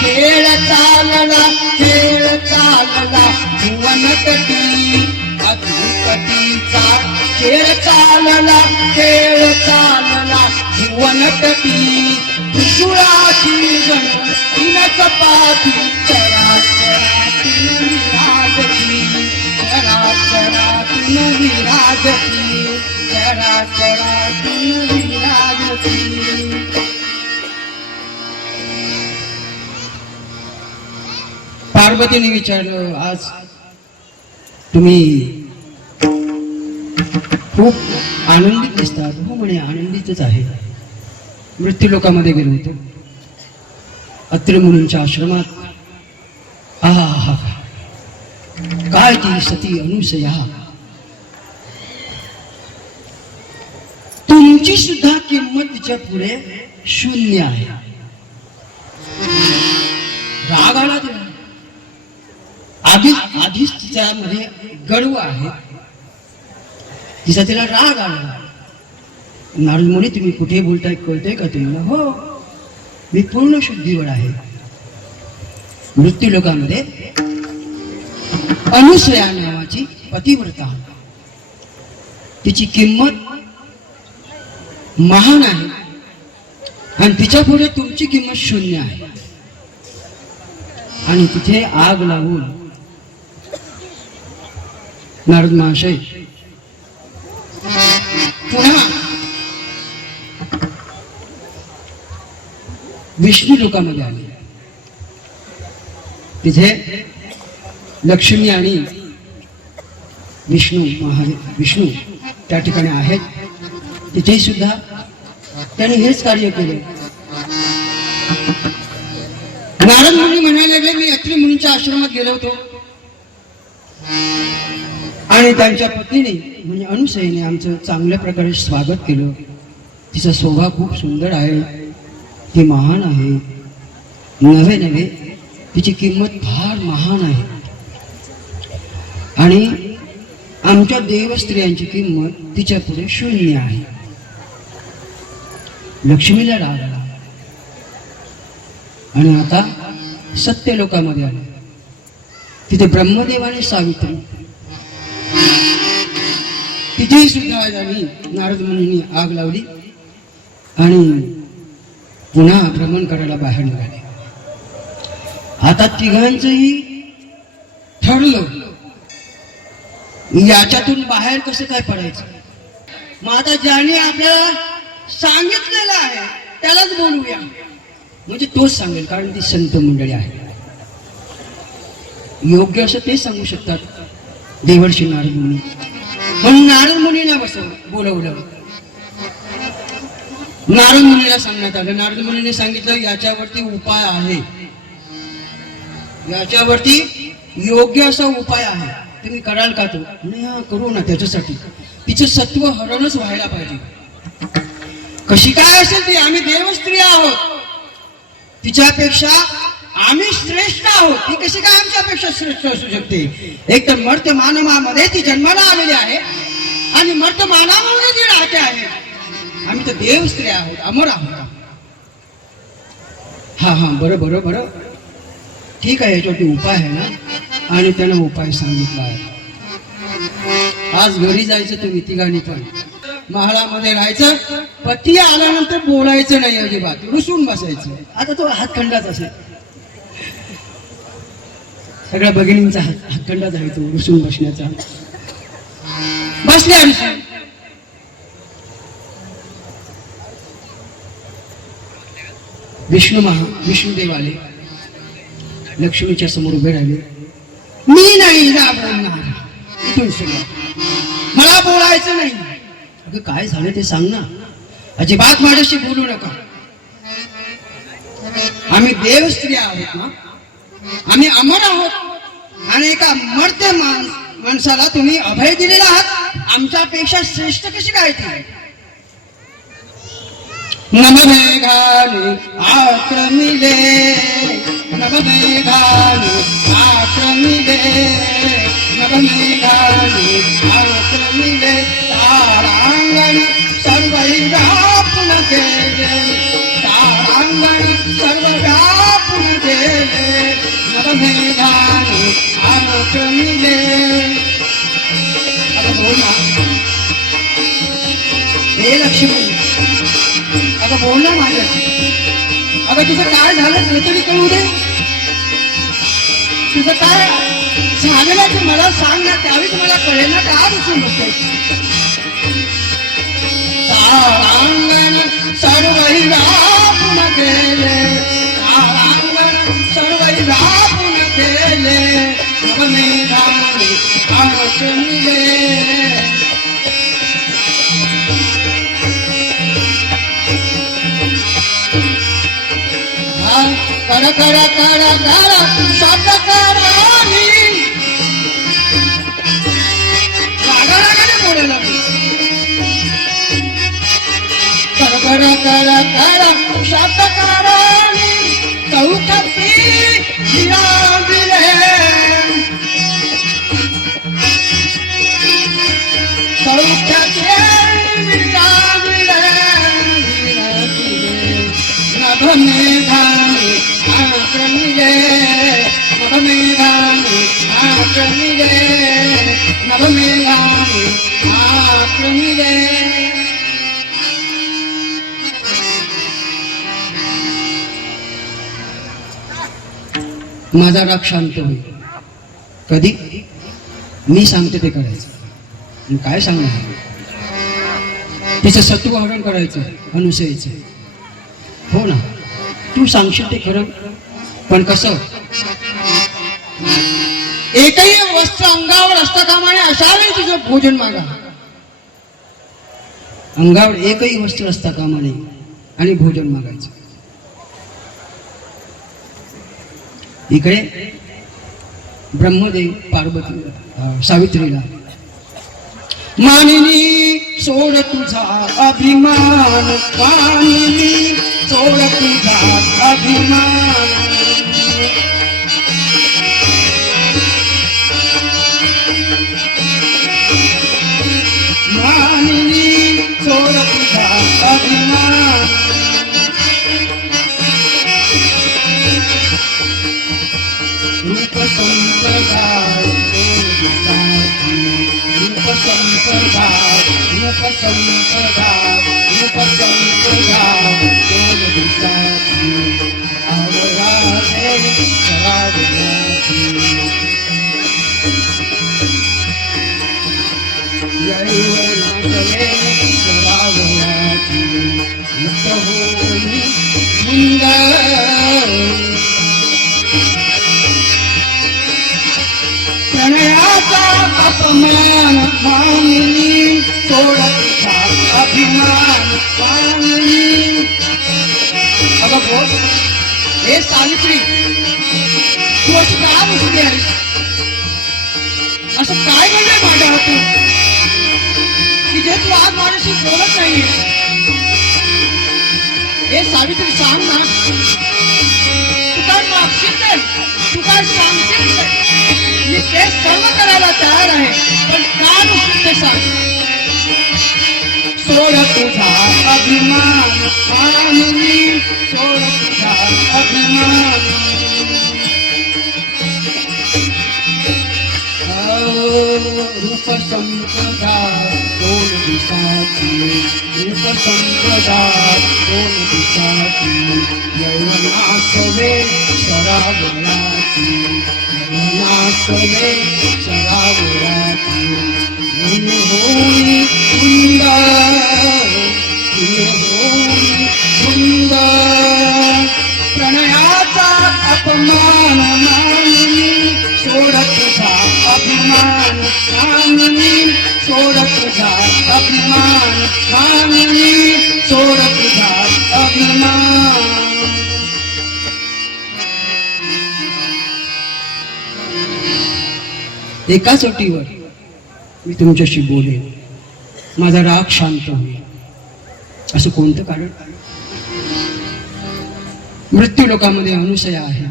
खेळ चालला, खेळ चालला भुवन तटी. अतिपटीचा खेळ चालला, खेळ चालला भुवन तटी. त्रिशूळाची जणू हिनच पाठी, चराचरातून विराजती. चराचरातून विराजती, चराचरातून विराजती. पार्वतीने विचारलं, आज तुम्ही खूप आनंदित दिसतात. हो म्हणे, आनंदितच आहे. मृत्यू लोकामध्ये गेलो होतो, अत्रि मुनींच्या आश्रमात. आहा, काय ती सती अनुसया. तुमची सुद्धा किंमत तिच्या पुढे शून्य आहे. राग आला तिला. आधीच तिच्यामध्ये गर्व आहे, तिचा तिला राग आला. नारद मुनी, तुम्ही कुठे बोलताय, कळतंय का तुम्हाला? हो, मी पूर्ण शुद्धीवर आहे. मृत्यू लोकांमध्ये अनुसया नावाची पतिव्रता, तिची किंमत महान आहे आणि तिच्या पुढे तुमची किंमत शून्य आहे. आणि तिथे आग लावून नारद महाशय पुन्हा विष्णू लोकामध्ये आले. तिथे लक्ष्मी आणि विष्णू त्या ठिकाणी आहेत. तिथे सुद्धा त्यांनी हेच कार्य केले. नारद मुनी म्हणायला लागले, मी अत्रि मुनींच्या आश्रमात गेलो होतो आणि त्यांच्या पत्नीने म्हणजे अनुसयेने आमचं चांगल्या प्रकारे स्वागत केलं. तिचा स्वभाव खूप सुंदर आहे, ती महान आहे. नव्हे तिची किंमत फार महान आहे. आणि आमच्या देवस्त्रियांची किंमत तिच्या पुढे शून्य आहे. लक्ष्मीला राग आला आणि आता सत्य लोकामध्ये आले. तिथे ब्रह्मदेव आणि सावित्री, तिथेही सुद्धा त्यांनी नारद मुनींनी आग लावली आणि पुन्हा भ्रमण करायला बाहेर निघाले. आता तिघांचंही ठरलं याच्यातून बाहेर कसं काय पडायचं. मग आता ज्याने आपल्याला सांगितलेलं आहे त्यालाच बोलूया, म्हणजे तोच सांगेल, कारण ती संत मंडळी आहे. योग्य असं ते सांगू शकतात देवर्षी नारद मुनी. म्हणून नारद मुनींना बोलवलं. नारद मुनीला सांगण्यात आलं. नारद मुनीने सांगितलं याच्यावरती उपाय आहे, याच्यावरती योग्य असा उपाय आहे, तुम्ही कराल का? तो नाही, हा करू ना. त्याच्यासाठी तिचं सत्व हरणच व्हायला पाहिजे. कशी काय असेल ती, आम्ही देवस्त्री आहोत, तिच्यापेक्षा आम्ही श्रेष्ठ आहोत. ती कशी काय आमच्यापेक्षा श्रेष्ठ असू शकते? एक तर मर्त्य मानवामध्ये ती जन्माला आलेली आहे आणि मर्त्य मानवामध्ये ती राहते आहे. आम्ही तर देव स्त्री आहोत, अमर आहोत. हा बरं बरं बरं, ठीक आहे, याच्यावरती उपाय आहे ना. आणि त्यानं उपाय सांगितला आहे. आज घरी जायचं तुम्ही तिघांनी पण, महालामध्ये राहायचं, पती आल्यानंतर बोलायचं नाही अजिबात, रुसून बसायचं. आता तो हातखंडाच असेल, सगळ्या भगिनींचा हातखंडाच आहे तो, रुसून बसण्याचा. बसल्या रुसून. विष्णुदेव आले, लक्ष्मीच्या समोर उभे राहिले. मी नाही ना बोलणार इथून सगळं, मला बोलायचं नाही. अगं काय झालं ते सांग ना. अजिबात माझ्याशी बोलू नका. आम्ही देव स्त्री आहोत ना, आम्ही अमर आहोत. आणि एका मर्त्य माणसाला तुम्ही अभय दिलेला आहात, आमच्यापेक्षा श्रेष्ठ कशी काय ती? नवमेघाने आक्रमिले, नवमेघाने आक्रमिले, नवमेघाने आक्रमिले, तारांगण सर्व व्यापून गेले, तारांगण सर्व व्यापून गेले, नवमेघाने आक्रमिले. आता बोल ना, हे लक्ष्मी, अगं बोल ना माझ्या. अगं तुझं काय झालं ते तरी कळू दे. तुझं काय झालेलं ते मला सांग ना, त्यावेळी तुम्हाला कळेल ना. का रुसून बसते? तारांगण सर्वही व्यापून गेले, तारांगण सर्वही व्यापून गेले, नवमेघाने आक्रमिले. कर कर कर कर शब्द करानी, रागा रागाने बोलायला. कर कर कर कर शब्द करानी, चौकती विराजिले, चौकते विराजिले, नभमेघाने आक्रमिले, नवमेघाने आक्रमिले, नवमेघाने आक्रमिले. माझा राग शांत होईल कधी? मी सांगते ते करायचं. काय सांगणार? तिचं सत्व हरण करायचं, अनुसयाचं. हो ना, तू सांगशील ते खरं, पण कसं? एकही वस्त्र अंगावर असता कामा नये, अशा वेळी तुझं भोजन मागा. अंगावर एकही वस्त्र असता कामा नये आणि भोजन मागायचं. इकडे ब्रह्मदेव पार्वती सावित्रीला, मानिनी सोड तुझा अभिमान, मानिनी सोड तुझा अभिमान, मानिनी सोड तुझा अभिमान. रूप संपदा रूप संपदा रूप संपदा रूप संपदा दोन दिवसाची आवराधे सरावयाची. यैवनाथले सरावयाची मुक्त होई सुंदर. प्रणयाचा अपमान मानिनी सोडा तुझा अभिमान मानिनी. अगं बोल, हे सावित्री, तू अशी का बसली आहेस? असं काय घडलंय माझ्या हातून की जे तू आज माझ्याशी बोलत नाही? हे सावित्री, सांग ना, तू काय मागशील ते, तू काय सांगशील ते, मी ते सर्व करायला तयार आहे, पण का नको ते सांग. सोड तुझा अभिमान मानिनी सोड तुझा अभिमान. रूप संपदा दोन दिसाची, रूप संपदा दोन दिसाची, यवनासवे सरावयाची, यवनासवे सरावयाची. दिन होई सुंदर, दिन होई सुंदर, प्रणयाचा अपमान मानिनी सोडत जा अभिमान मानिनी सोडत जा अभिमान मानिनी सोडत जा अभिमान. एका चोटीवर मी तुमच्याशी बोलेन, माझा राग शांत होईल. असं कोणतं कारण? मृत्यू लोकामध्ये अनुसया आहे,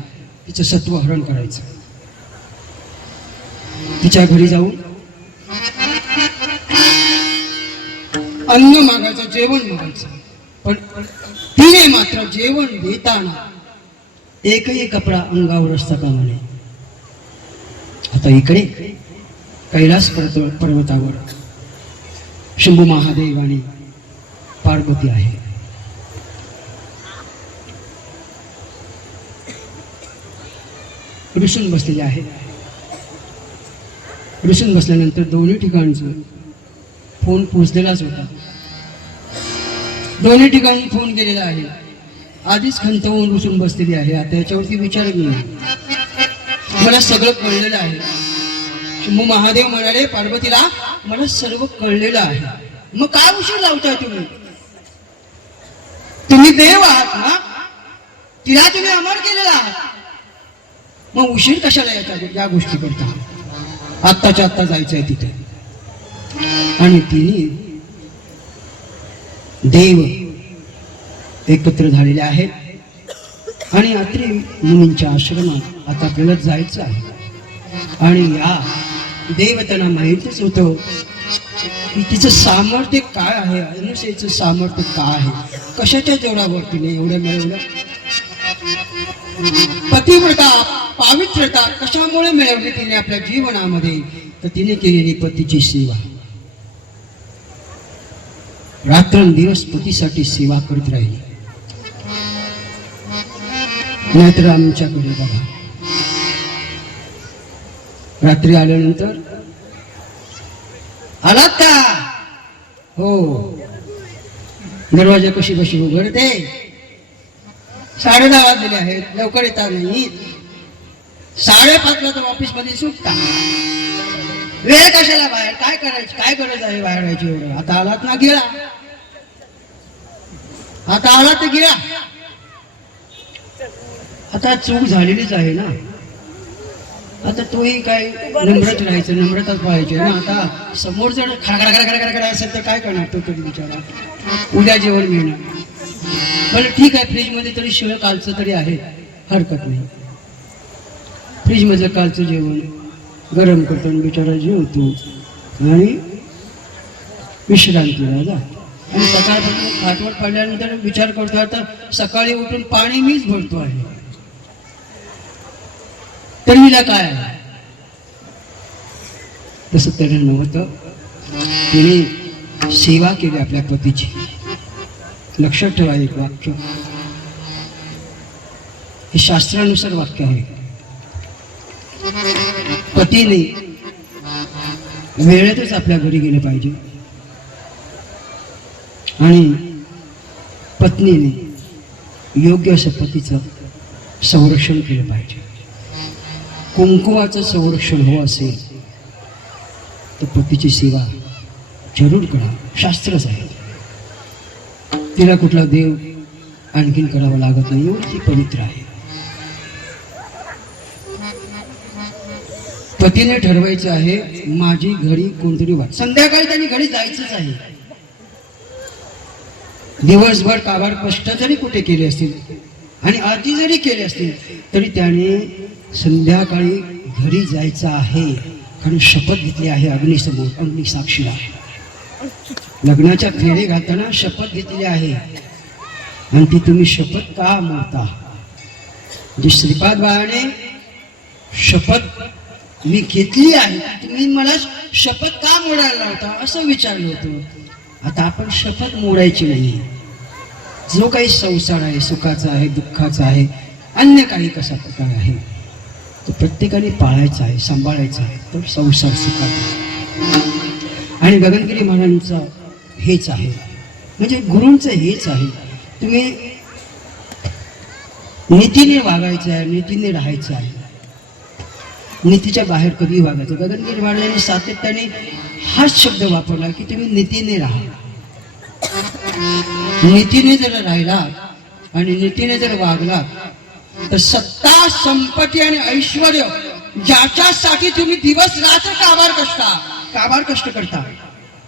तिचं सत्व हरण करायचं, तिच्या घरी जाऊन अन्न मागायचं, जेवण मागायचं, पण तिने मात्र जेवण देताना एकही कपडा अंगावर असता कामा नये. आता इकडे कैलास पर्वतावर शंभू महादेव आणि पार्वती आहे. रुसून बसलेले आहे. रुसून बसल्यानंतर दोन्ही ठिकाणचं फोन पोचलेलाच होता. दोन्ही ठिकाणी फोन केलेला आहे. आधीच खंतवून रुसून बसलेली आहे. आता याच्यावरती विचार नाही, मला सगळं कळलेलं आहे. शंभू महादेव म्हणाले पार्वतीला, मला सर्व कळलेलं आहे, मग काय उशीर लावताय तुम्ही? तुम्ही देव आहात ना, तिला तुम्ही अमर केलेला आहात, मग उशीर कशाला या गोष्टी करता? आत्ताच्या आत्ता जायचंय तिथे. आणि तिने देव एकत्र झालेले आहेत आणि अत्रि मुनींच्या आश्रमात आता आपल्याला जायचं आहे. आणि या देवतांना माहितीच होतं की तिचं सामर्थ्य काय आहे, अनुसयेचं सामर्थ्य काय आहे, कशाच्या जोरावर तिने एवढं मिळवलं. पतिव्रता पावित्र्यता कशामुळे मिळवली तिने आपल्या जीवनामध्ये? तर तिने केलेली पतीची सेवा. रात्रंदिवस पतीसाठी सेवा करत राहिली. नाहीतर आमच्याकडे बघा, रात्री आल्यानंतर आलात का? हो. दरवाजा कशी कशी उघडते? 10:30 वाजलेले आहेत, लवकर येता नाही. 5:30ला तर ऑफिस मध्ये सुटता. वेळ कशाला बाहेर? काय करायची, काय गरज आहे बाहेर व्हायची एवढं? आता आलात ना, गिळा. आता आलात तर गिळा. आता चूक झालेलीच आहे ना. आता तोही काय नम्रच राहायचं, नम्रताच पाहायची ना. आता समोर जर खडखड असेल तर काय करणार तो तरी बिचारा? उद्या जेवण मिळणार. पण ठीक आहे, फ्रीज मध्ये तरी शिळ कालचं तरी आहे, हरकत नाही. फ्रीज मधलं कालचं जेवण गरम करतो आणि बिचारा जेवतो आणि विश्रांतीला जा. आणि सकाळपासून आठवण पडल्यानंतर विचार करतो, आता सकाळी उठून पाणी मीच भरतो आहे, तर हिला काय आहे? तसं तरी नव्हतं. तिने सेवा केली आपल्या पतीची. लक्षात ठेवा, एक वाक्य हे शास्त्रानुसार वाक्य आहे. पतीने वेळेतच आपल्या घरी गेले पाहिजे आणि पत्नीने योग्य असं पतीचं संरक्षण केलं पाहिजे. कुंकुवाचं संरक्षण हो असेल तर पतीची सेवा जरूर करा, शास्त्रच आहे. तिला कुठला देव आणखीन करावा लागत नाही, एवढी ती पवित्र आहे. पतीने ठरवायचं आहे माझी घरी कोणतरी वाट. संध्याकाळी त्यांनी घरी जायचंच आहे. दिवसभर काबाड कष्ट जरी कुठे केले असतील आणि आरती जरी केली असतील तरी त्याने संध्याकाळी घरी जायचं आहे. कारण शपथ घेतली आहे अग्नीसमोर, अग्नी साक्षीला. लग्नाच्या फेरे घालताना शपथ घेतलेली आहे आणि ती तुम्ही शपथ का मोडता? जी श्रीपाद बाळाने शपथ मी घेतली आहे, तुम्ही मला शपथ का मोडायला लावता असं विचारलं होतं. आता आपण शपथ मोडायची नाही. जो काही संसार आहे, सुखाचा आहे, दुःखाचा आहे, अन्य काही कसा प्रकार आहे, तो प्रत्येकाने पाळायचा आहे, सांभाळायचा आहे. तो संसार सुखाचा. आणि गगनगिरी महाराजांचं हेच आहे, म्हणजे गुरूंचं हेच आहे. तुम्ही नीतीने वागायचं आहे, नीतीने राहायचं आहे. नीतीच्या बाहेर कधी वागायचं. गगनगिरी महाराजांनी सातत्याने हाच शब्द वापरला की तुम्ही नीतीने राहा. नीतीने जर राहिला आणि नीतीने जर वागला तर सत्ता, संपत्ती आणि ऐश्वर ज्याच्यासाठी तुम्ही दिवस रात्र काबाड कष्ट करता,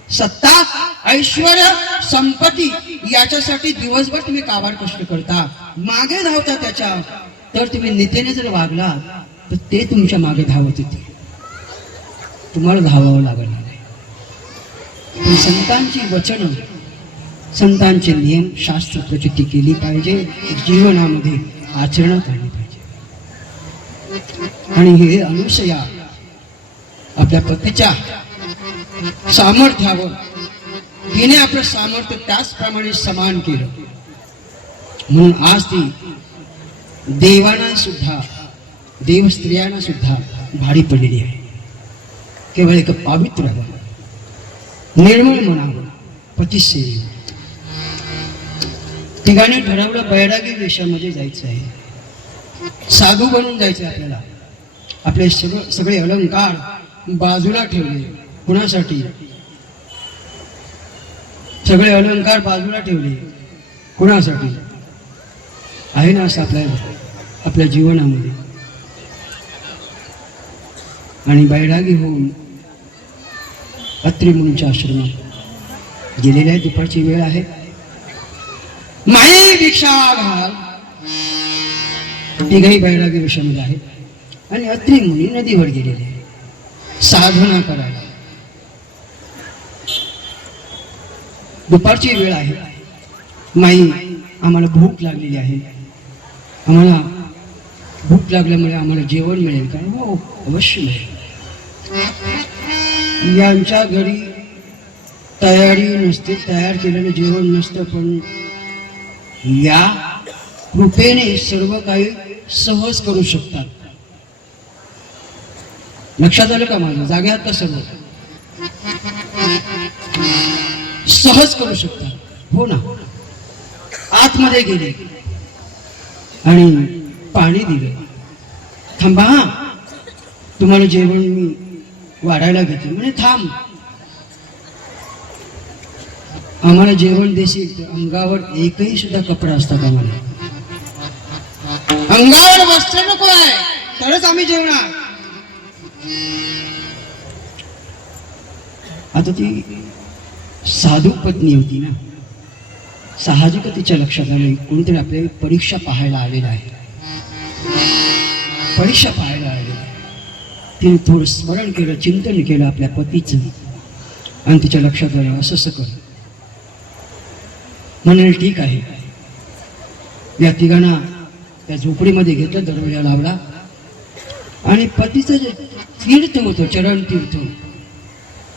सत्ता, ऐश्वर, संपत्ती याच्यासाठी दिवसभर तुम्ही काबाड कष्ट करता, मागे धावता त्याच्या, तर तुम्ही नीतीने जर वागला तर ते तुमच्या मागे धावत होते, तुम्हाला धावावं लागणार नाही. पण संतांची वचन, संतांचे नियम, शास्त्र प्रचिती केली पाहिजे, जीवनामध्ये आचरणात आणली पाहिजे. आणि हे अनुसया आपल्या पतीच्या सामर्थ्यावर तिने आपलं सामर्थ्य त्याचप्रमाणे समान केलं. म्हणून आज ती देवांना सुद्धा, देव स्त्रियांना सुद्धा भारी पडलेली आहे. केवळ एक पवित्र निर्मळ मनावर पतिसेवी. तिघांनी ठरवलं बैरागी वेशामध्ये जायचं आहे, साधू बनून जायचं आपल्याला. आपले सगळे अलंकार बाजूला ठेवले. कुणासाठी? सगळे अलंकार बाजूला ठेवले. कुणासाठी? आहे ना असं आपल्या जीवनामध्ये. आणि बैरागी होऊन अत्री मुनीच्या आश्रमात गेलेले आहे. दुपारची वेळ आहे. माई भिक्षा घाल. तिघही बैरागी वेशामध्ये आहेत आणि अत्री मुनी नदीवर गेलेले आहे साधना करायला. दुपारची वेळ आहे. माई, आम्हाला भूक लागलेली आहे, आम्हाला भूक लागल्यामुळे आम्हाला जेवण मिळेल का? हो, अवश्य मिळेल. यांच्या घरी तयारी नसते, तयार केलेलं जेवण नसतं, पण या कृपेने सर्व काही सहज करू शकतात. लक्षात आलं का माझं? जाग्यात का सर्व सहज करू शकतात? हो ना. आतमध्ये गेले आणि पाणी दिलं. थांबा, हा तुम्हाला जेवण मी वाढायला घेते. म्हणजे थांब, आम्हाला जेवण देशील तर अंगावर एकही सुद्धा कपडा असता का? मला अंगावर वस्त्र नको आहे, तरच आम्ही जेवणार. आता ती साधू पत्नी होती ना, साहजिक तिच्या लक्षात आलं कोणीतरी आपल्याला परीक्षा पाहायला आलेला आहे. परीक्षा पाहायला आलेला. तिने थोडं स्मरण केलं, चिंतन केलं आपल्या पतीचं आणि तिच्या लक्षात आलं असं कर. म्हणाले ठीक आहे. या तिघांना त्या झोपडीमध्ये घेतलं, दरवाजा लावला आणि पतीचं जे तीर्थ होतं, चरण तीर्थ,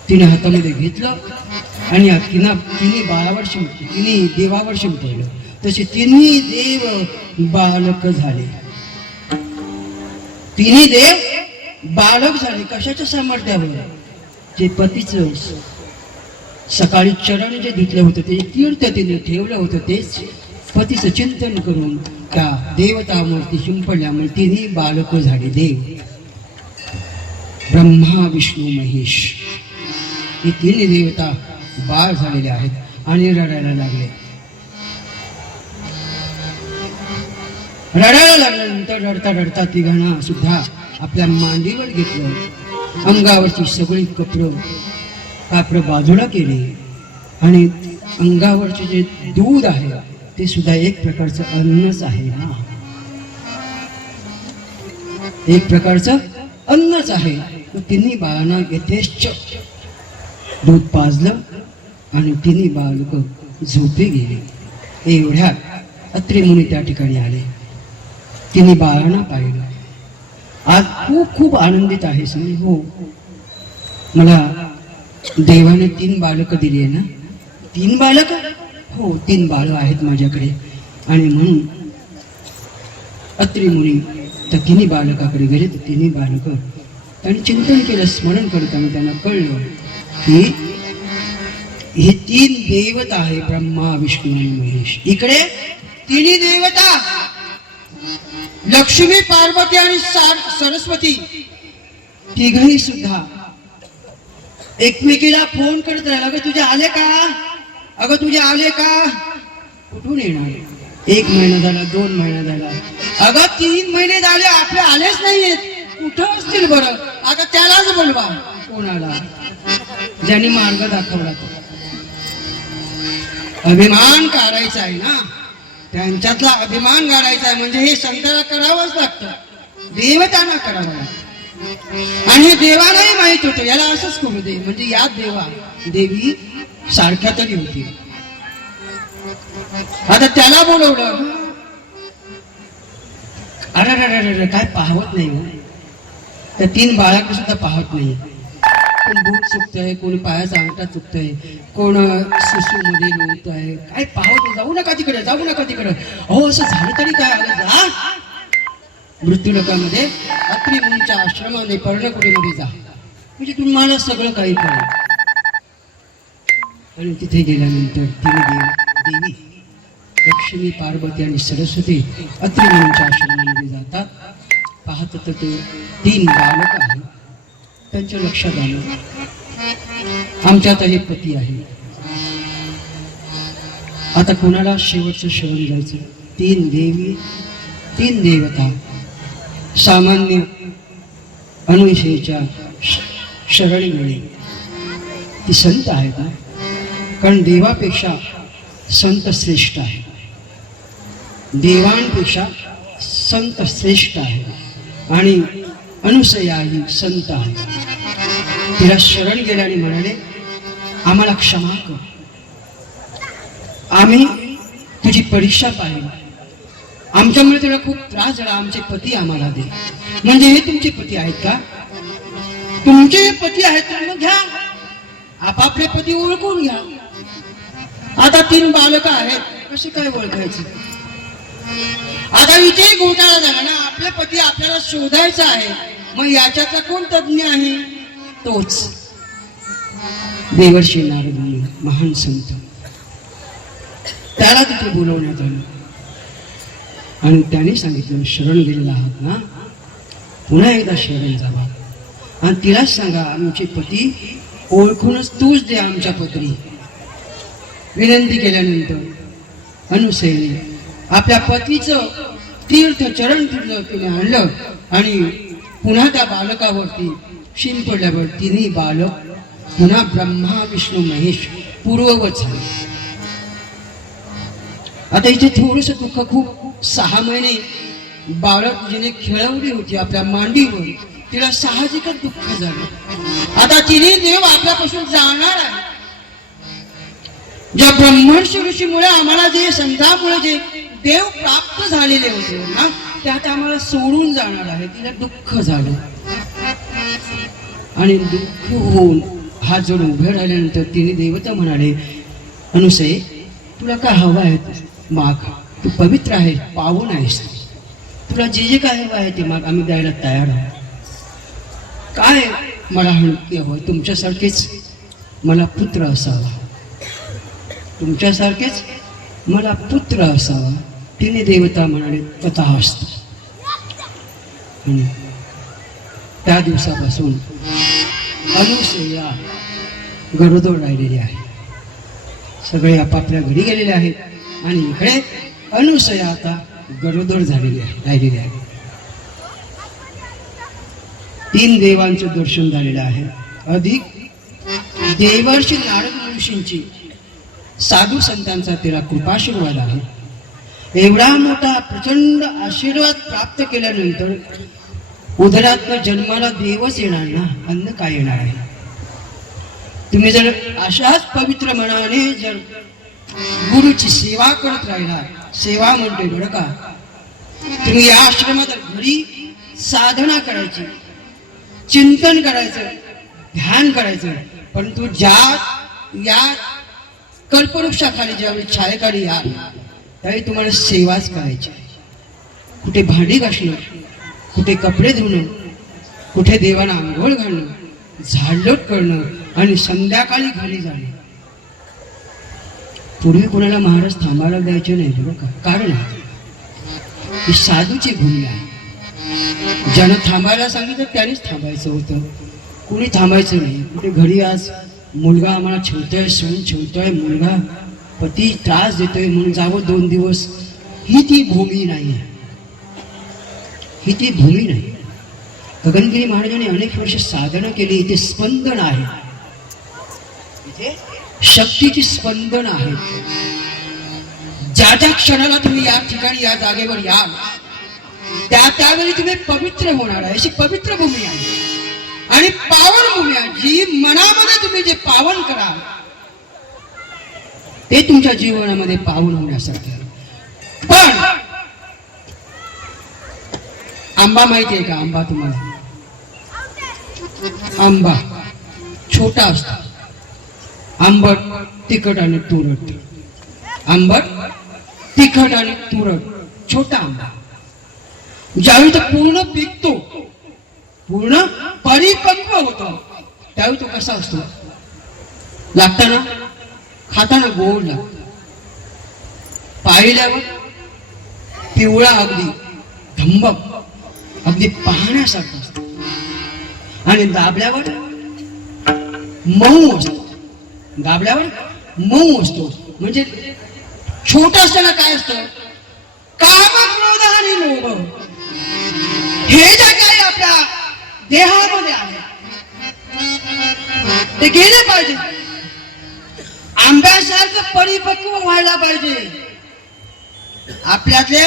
तिने हातामध्ये घेतलं आणि तिने बाळावर शिंपलं, तिने देवावर शिंपवलं. तसे तिन्ही देव बालक झाले. तिन्ही देव बालक झाले. कशाच्या सामर्थ्यावर? जे पतीचं सकाळी चरण जे धुतलं होतं, ते तीर्थ तिने ठेवलं होतं, तेच पतीचं चिंतन करून त्या देवतामूर्ती शिंपडल्यामुळे तिन्ही बालक झाले. देव, ब्रह्मा, विष्णू, महेश हे तिन्ही देवता बाळ झालेले आहेत आणि रडायला लागले. रडायला लागल्यानंतर रडता रडता तिघांना सुद्धा आपल्या मांडीवर घेतलं. अंगावरची सगळी कापड बाजूला केली आणि अंगावरचे जे दूध आहे ते सुद्धा एक प्रकारचं अन्नच आहे ना, एक प्रकारचं अन्नच आहे. तिन्ही बाळांना यथेच्छ दूध पाजलं आणि तिन्ही बालक झोपे गेले. एवढ्यात अत्रि मुनी त्या ठिकाणी आले. तिन्ही बाळांना पाहिलं. आज खूप खूप आनंदित आहे सनी. हो, मला देवाने 3 बालक दिली आहे ना. 3 बालक? हो, 3 बाळ आहेत माझ्याकडे. आणि म्हणून अत्रि मुनी त्या तिन्ही बालकाकडे गेले. तर तिन्ही बालक त्यांनी चिंतन केलं, स्मरण करताना त्यांना कळलं की हे 3 देवता आहे, ब्रह्मा विष्णू आणि महेश. इकडे तिन्ही देवता लक्ष्मी, पार्वती आणि सरस्वती तिघही सुद्धा एकमेकीला फोन करत राहिला. अगं तुझे आले का, अगं तुझे आले का. कुठून येणार? 1 महिना झाला, 2 महिना झाला, अगं 3 महिने झाले आपले आलेच नाहीयेत. कुठं असतील बरं. आता त्यालाच बोलवा. कोणाला? ज्यांनी मार्ग दाखवला तो. अभिमान काढायचा आहे ना, त्यांच्यातला अभिमान काढायचा आहे. म्हणजे हे संतांना करावंच लागतं, देवतांना करावं लागतं. आणि देवालाही माहित होतं याला असंच करू दे, म्हणजे या देवी सारख्या तरी होती. आता त्याला बोलवलं. अरे काय पाहत नाही हो. त्या 3 बाळाकडे सुद्धा पाहत नाही. कोण बूट चुकतंय, कोणी पायाचा अंगठा चुकतंय, कोण सुसू मध्ये लोळत आहे. काय पाहत? जाऊ नका तिकडे, जाऊ नका तिकडे. अहो असं झालं तरी काय. अगं जा मृत्यू लोकांमध्ये अत्रि मुनीच्या आश्रमाने पर्णकुटीमध्ये जा, म्हणजे तुम्हाला सगळं काही कळेल. आणि तिथे गेल्यानंतर देवी लक्ष्मी, पार्वती आणि सरस्वती अत्रि मुनीच्या आश्रमामध्ये जातात. पाहत तर ते 3 बालक आहेत. त्यांच्या लक्षात आलं आमच्यात हे पती आहे. आता कोणाला शेवटचं शरण जायचं. 3 देवी, 3 देवता सामान्य अनुषेच्या शरणी मिळेल. ती संत आहे का? कारण देवापेक्षा संत श्रेष्ठ आहे, देवांपेक्षा संत श्रेष्ठ आहे. आणि अनुसया ही संत आहे. तिला शरण गेल्याने म्हणाले, आम्हाला क्षमा कर, आम्ही तुझी परीक्षा पाहिली, आमच्यामुळे तुला खूप त्रास झाला, आमचे पती आम्हाला दे. म्हणजे हे तुमचे पती आहेत का? तुमचे हे पती आहेत तर मग घ्या, आपापले पती ओळखून घ्या. आता 3 बालक आहेत, कसे काय ओळखायचे? आता इथे घोटाळा झाला ना. आपले पती आपल्याला शोधायचा आहे, मग याच्यातला कोण तज्ञ आहे? तोच देवर्षी नारद मुनी, महान संत. त्याला तिथे बोलवण्यात आलं आणि त्याने सांगितलं, शरण गेलेला आहात ना, पुन्हा एकदा शरण जावा आणि तिलाच सांगा आमचे पती ओळखूनच तूच दे आमच्या पत्री. विनंती केल्यानंतर अनुसयेने आपल्या पतीचं तीर्थ चरण तिने आणलं आणि पुन्हा त्या बालकावरती शिंपडल्यावर 3 बालक पुन्हा ब्रह्मा विष्णू महेश पूर्ववत झाले. आता इथे थोडस दुःख. खूप 6 महिने बालक जिने खेळवली होती आपल्या मांडीवर, तिला साहजिकच दुःख झालं. आता 3 देव आपल्यापासून जाणार आहे. ज्या ब्रह्मर्षी ऋषीमुळे आम्हाला जे संतामुळे जे देव प्राप्त झालेले होते ना, ते आता आम्हाला सोडून जाणार आहे. तिला दुःख झालं आणि दुःख होऊन हात जोडून उभे राहिल्यानंतर 3 देवता म्हणाले, अनुसये तुला काय हवं आहे माग, तू पवित्र आहे, पावन आहेस, तुला जे जे काय हवं आहे ते माग, आम्ही द्यायला तयार आहोत. काय मला हवं? तुमच्यासारखेच मला पुत्र असावा, तुमच्यासारखेच मला पुत्र असावा. 3 देवता म्हणाले, तथास्तु. त्या दिवसापासून अनुसया गरोदर राहिलेली आहे. सगळे आपापल्या घरी गेलेले आहेत आणि इकडे अनुसया आता गरोदर झालेली आहे, राहिलेली आहे. 3 देवांचं दर्शन झालेलं आहे. अधिक देवर्षी नारद ऋषींची साधू संतांचा तिला कृपाशीर्वाद आहे. एवढा मोठा प्रचंड आशीर्वाद प्राप्त केल्यानंतर उदरात जन्माला देवच येणार ना, अन्न काय येणार आहे. तुम्ही जर अशाच पवित्र मनाने जर गुरुची सेवा करत राहिला, सेवा म्हणते बरं का, तुम्ही या आश्रमात घरी साधना करायची, चिंतन करायचं, ध्यान करायचं, परंतु या कल्पवृक्षाखाली ज्यावेळी छायेखाली याल त्यावेळी तुम्हाला सेवाच करायची. कुठे भांडी घासणं, कुठे कपडे धुणं, कुठे देवाला आंघोळ घालणं, झाडलोट करणं आणि संध्याकाळी घरी जाणे. पूर्वी कोणाला महाराज थांबायला द्यायचे नाही बरं का. कारण ही साधूची भूमी आहे. ज्यानं थांबायला सांगितलं त्यानेच थांबायचं होतं, कुणी थांबायचं नाही. कुठे घरी आज मुलगा आम्हाला ठेवतोय, सण ठेवतोय, मुलगा पती त्रास देतोय म्हणून जावं 2 दिवस, ही ती भूमी नाही आहे. ही ती भूमी नाही. गगनगिरी महाराजांनी अनेक वर्ष साधना केली. इथे स्पंदन आहे, इथे शक्तीची स्पंदन आहे. ज्या ज्या क्षणाला तुम्ही या ठिकाणी या जागेवर याल त्यावेळी तुम्ही पवित्र होणार आहे. अशी पवित्र भूमी आहे आणि पावन भूमी आहे. जी मनामध्ये तुम्ही जे पावन कराल ते तुमच्या जीवनामध्ये पावन होण्यासाठी. पण आंबा माहिती आहे का? आंबा तुम्हाला, आंबा छोटा असतो, आंबट, तिखट आणि तुरट. आंबट, तिखट आणि तुरट, छोटा आंबा. ज्यावेळी तो पूर्ण पिकतो, पूर्ण परिपक्व होतो, त्यावेळी तो कसा असतो? लागताना, खाताना गोड लागतो, पाहिल्यावर पिवळा, अगदी धम्मक, अगदी पाहण्यासारखं असतो आणि दाबल्यावर मऊ असतो. दाबल्यावर मऊ असतो. म्हणजे छोटा असताना काय असतं? काम, क्रोध आणि लोभ हे जे काही आपल्या देहामध्ये आहे ते गेले पाहिजे. आंब्यासारखं परिपक्व व्हायला पाहिजे. आपल्यातले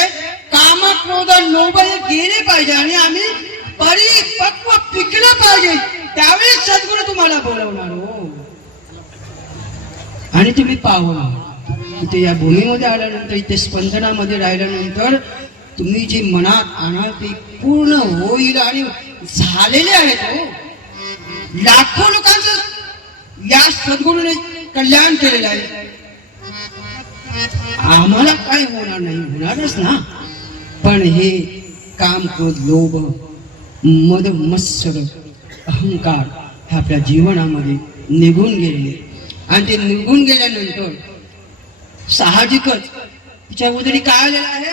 काम, क्रोध, लोभ हे गेले पाहिजे आणि आम्ही परिपक्व पिकलं पाहिजे. त्यावेळेस सद्गुरू तुम्हाला बोलवणार हो आणि तुम्ही पाहणार. इथे या भूमीमध्ये आल्यानंतर, इथे स्पंदनामध्ये राहिल्यानंतर तुम्ही जी मनात आणाल ते पूर्ण होईल आणि झालेले आहेत हो. लाखो लोकांचं या सद्गुरूने कल्याण केलेलं आहे. आम्हाला काय होणार नाही, होणारच ना. पण हे काम, क्रोध, लोभ, मद, मत्सर, अहंकार हे आपल्या जीवनामध्ये निघून गेले आणि ते निघून गेल्यानंतर साहजिकच तिच्या उदरी काय आलेलं आहे?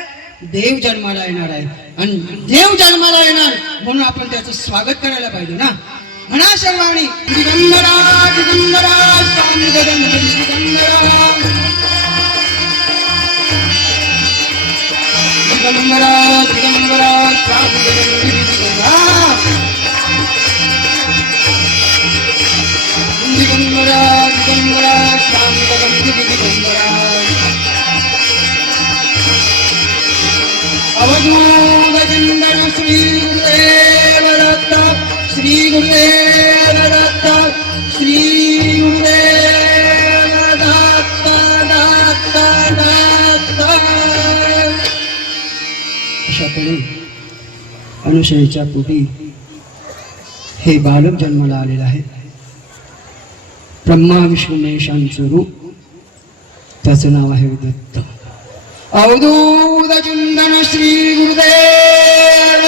देव जन्माला येणार आहे. आणि देव जन्माला येणार म्हणून आपण त्याचं स्वागत करायला पाहिजे ना. म्हणा सर्वांनी दिगंबरा दिगंबरा स्वामी गगनगिरी दिगंबरा, दिगंबरा दिगंबरा स्वामी गगनगिरी दिगंबरा, दिगंबरा दिगंबरा स्वामी गगनगिरी दिगंबरा. अवधूत चिंतन श्री गुरुदेव दत्त, श्री गुरुदेव दत्त, श्री गुरुदेव दत्त दत्त दत्त. अशाकडे अनुशयीच्या पोटी हे बालक जन्माला आलेलं आहे. ब्रह्मा विष्णू महेशांचं रूप, त्याचं नाव आहे दत्त. अवधूत चिंतन श्री गुरुदेव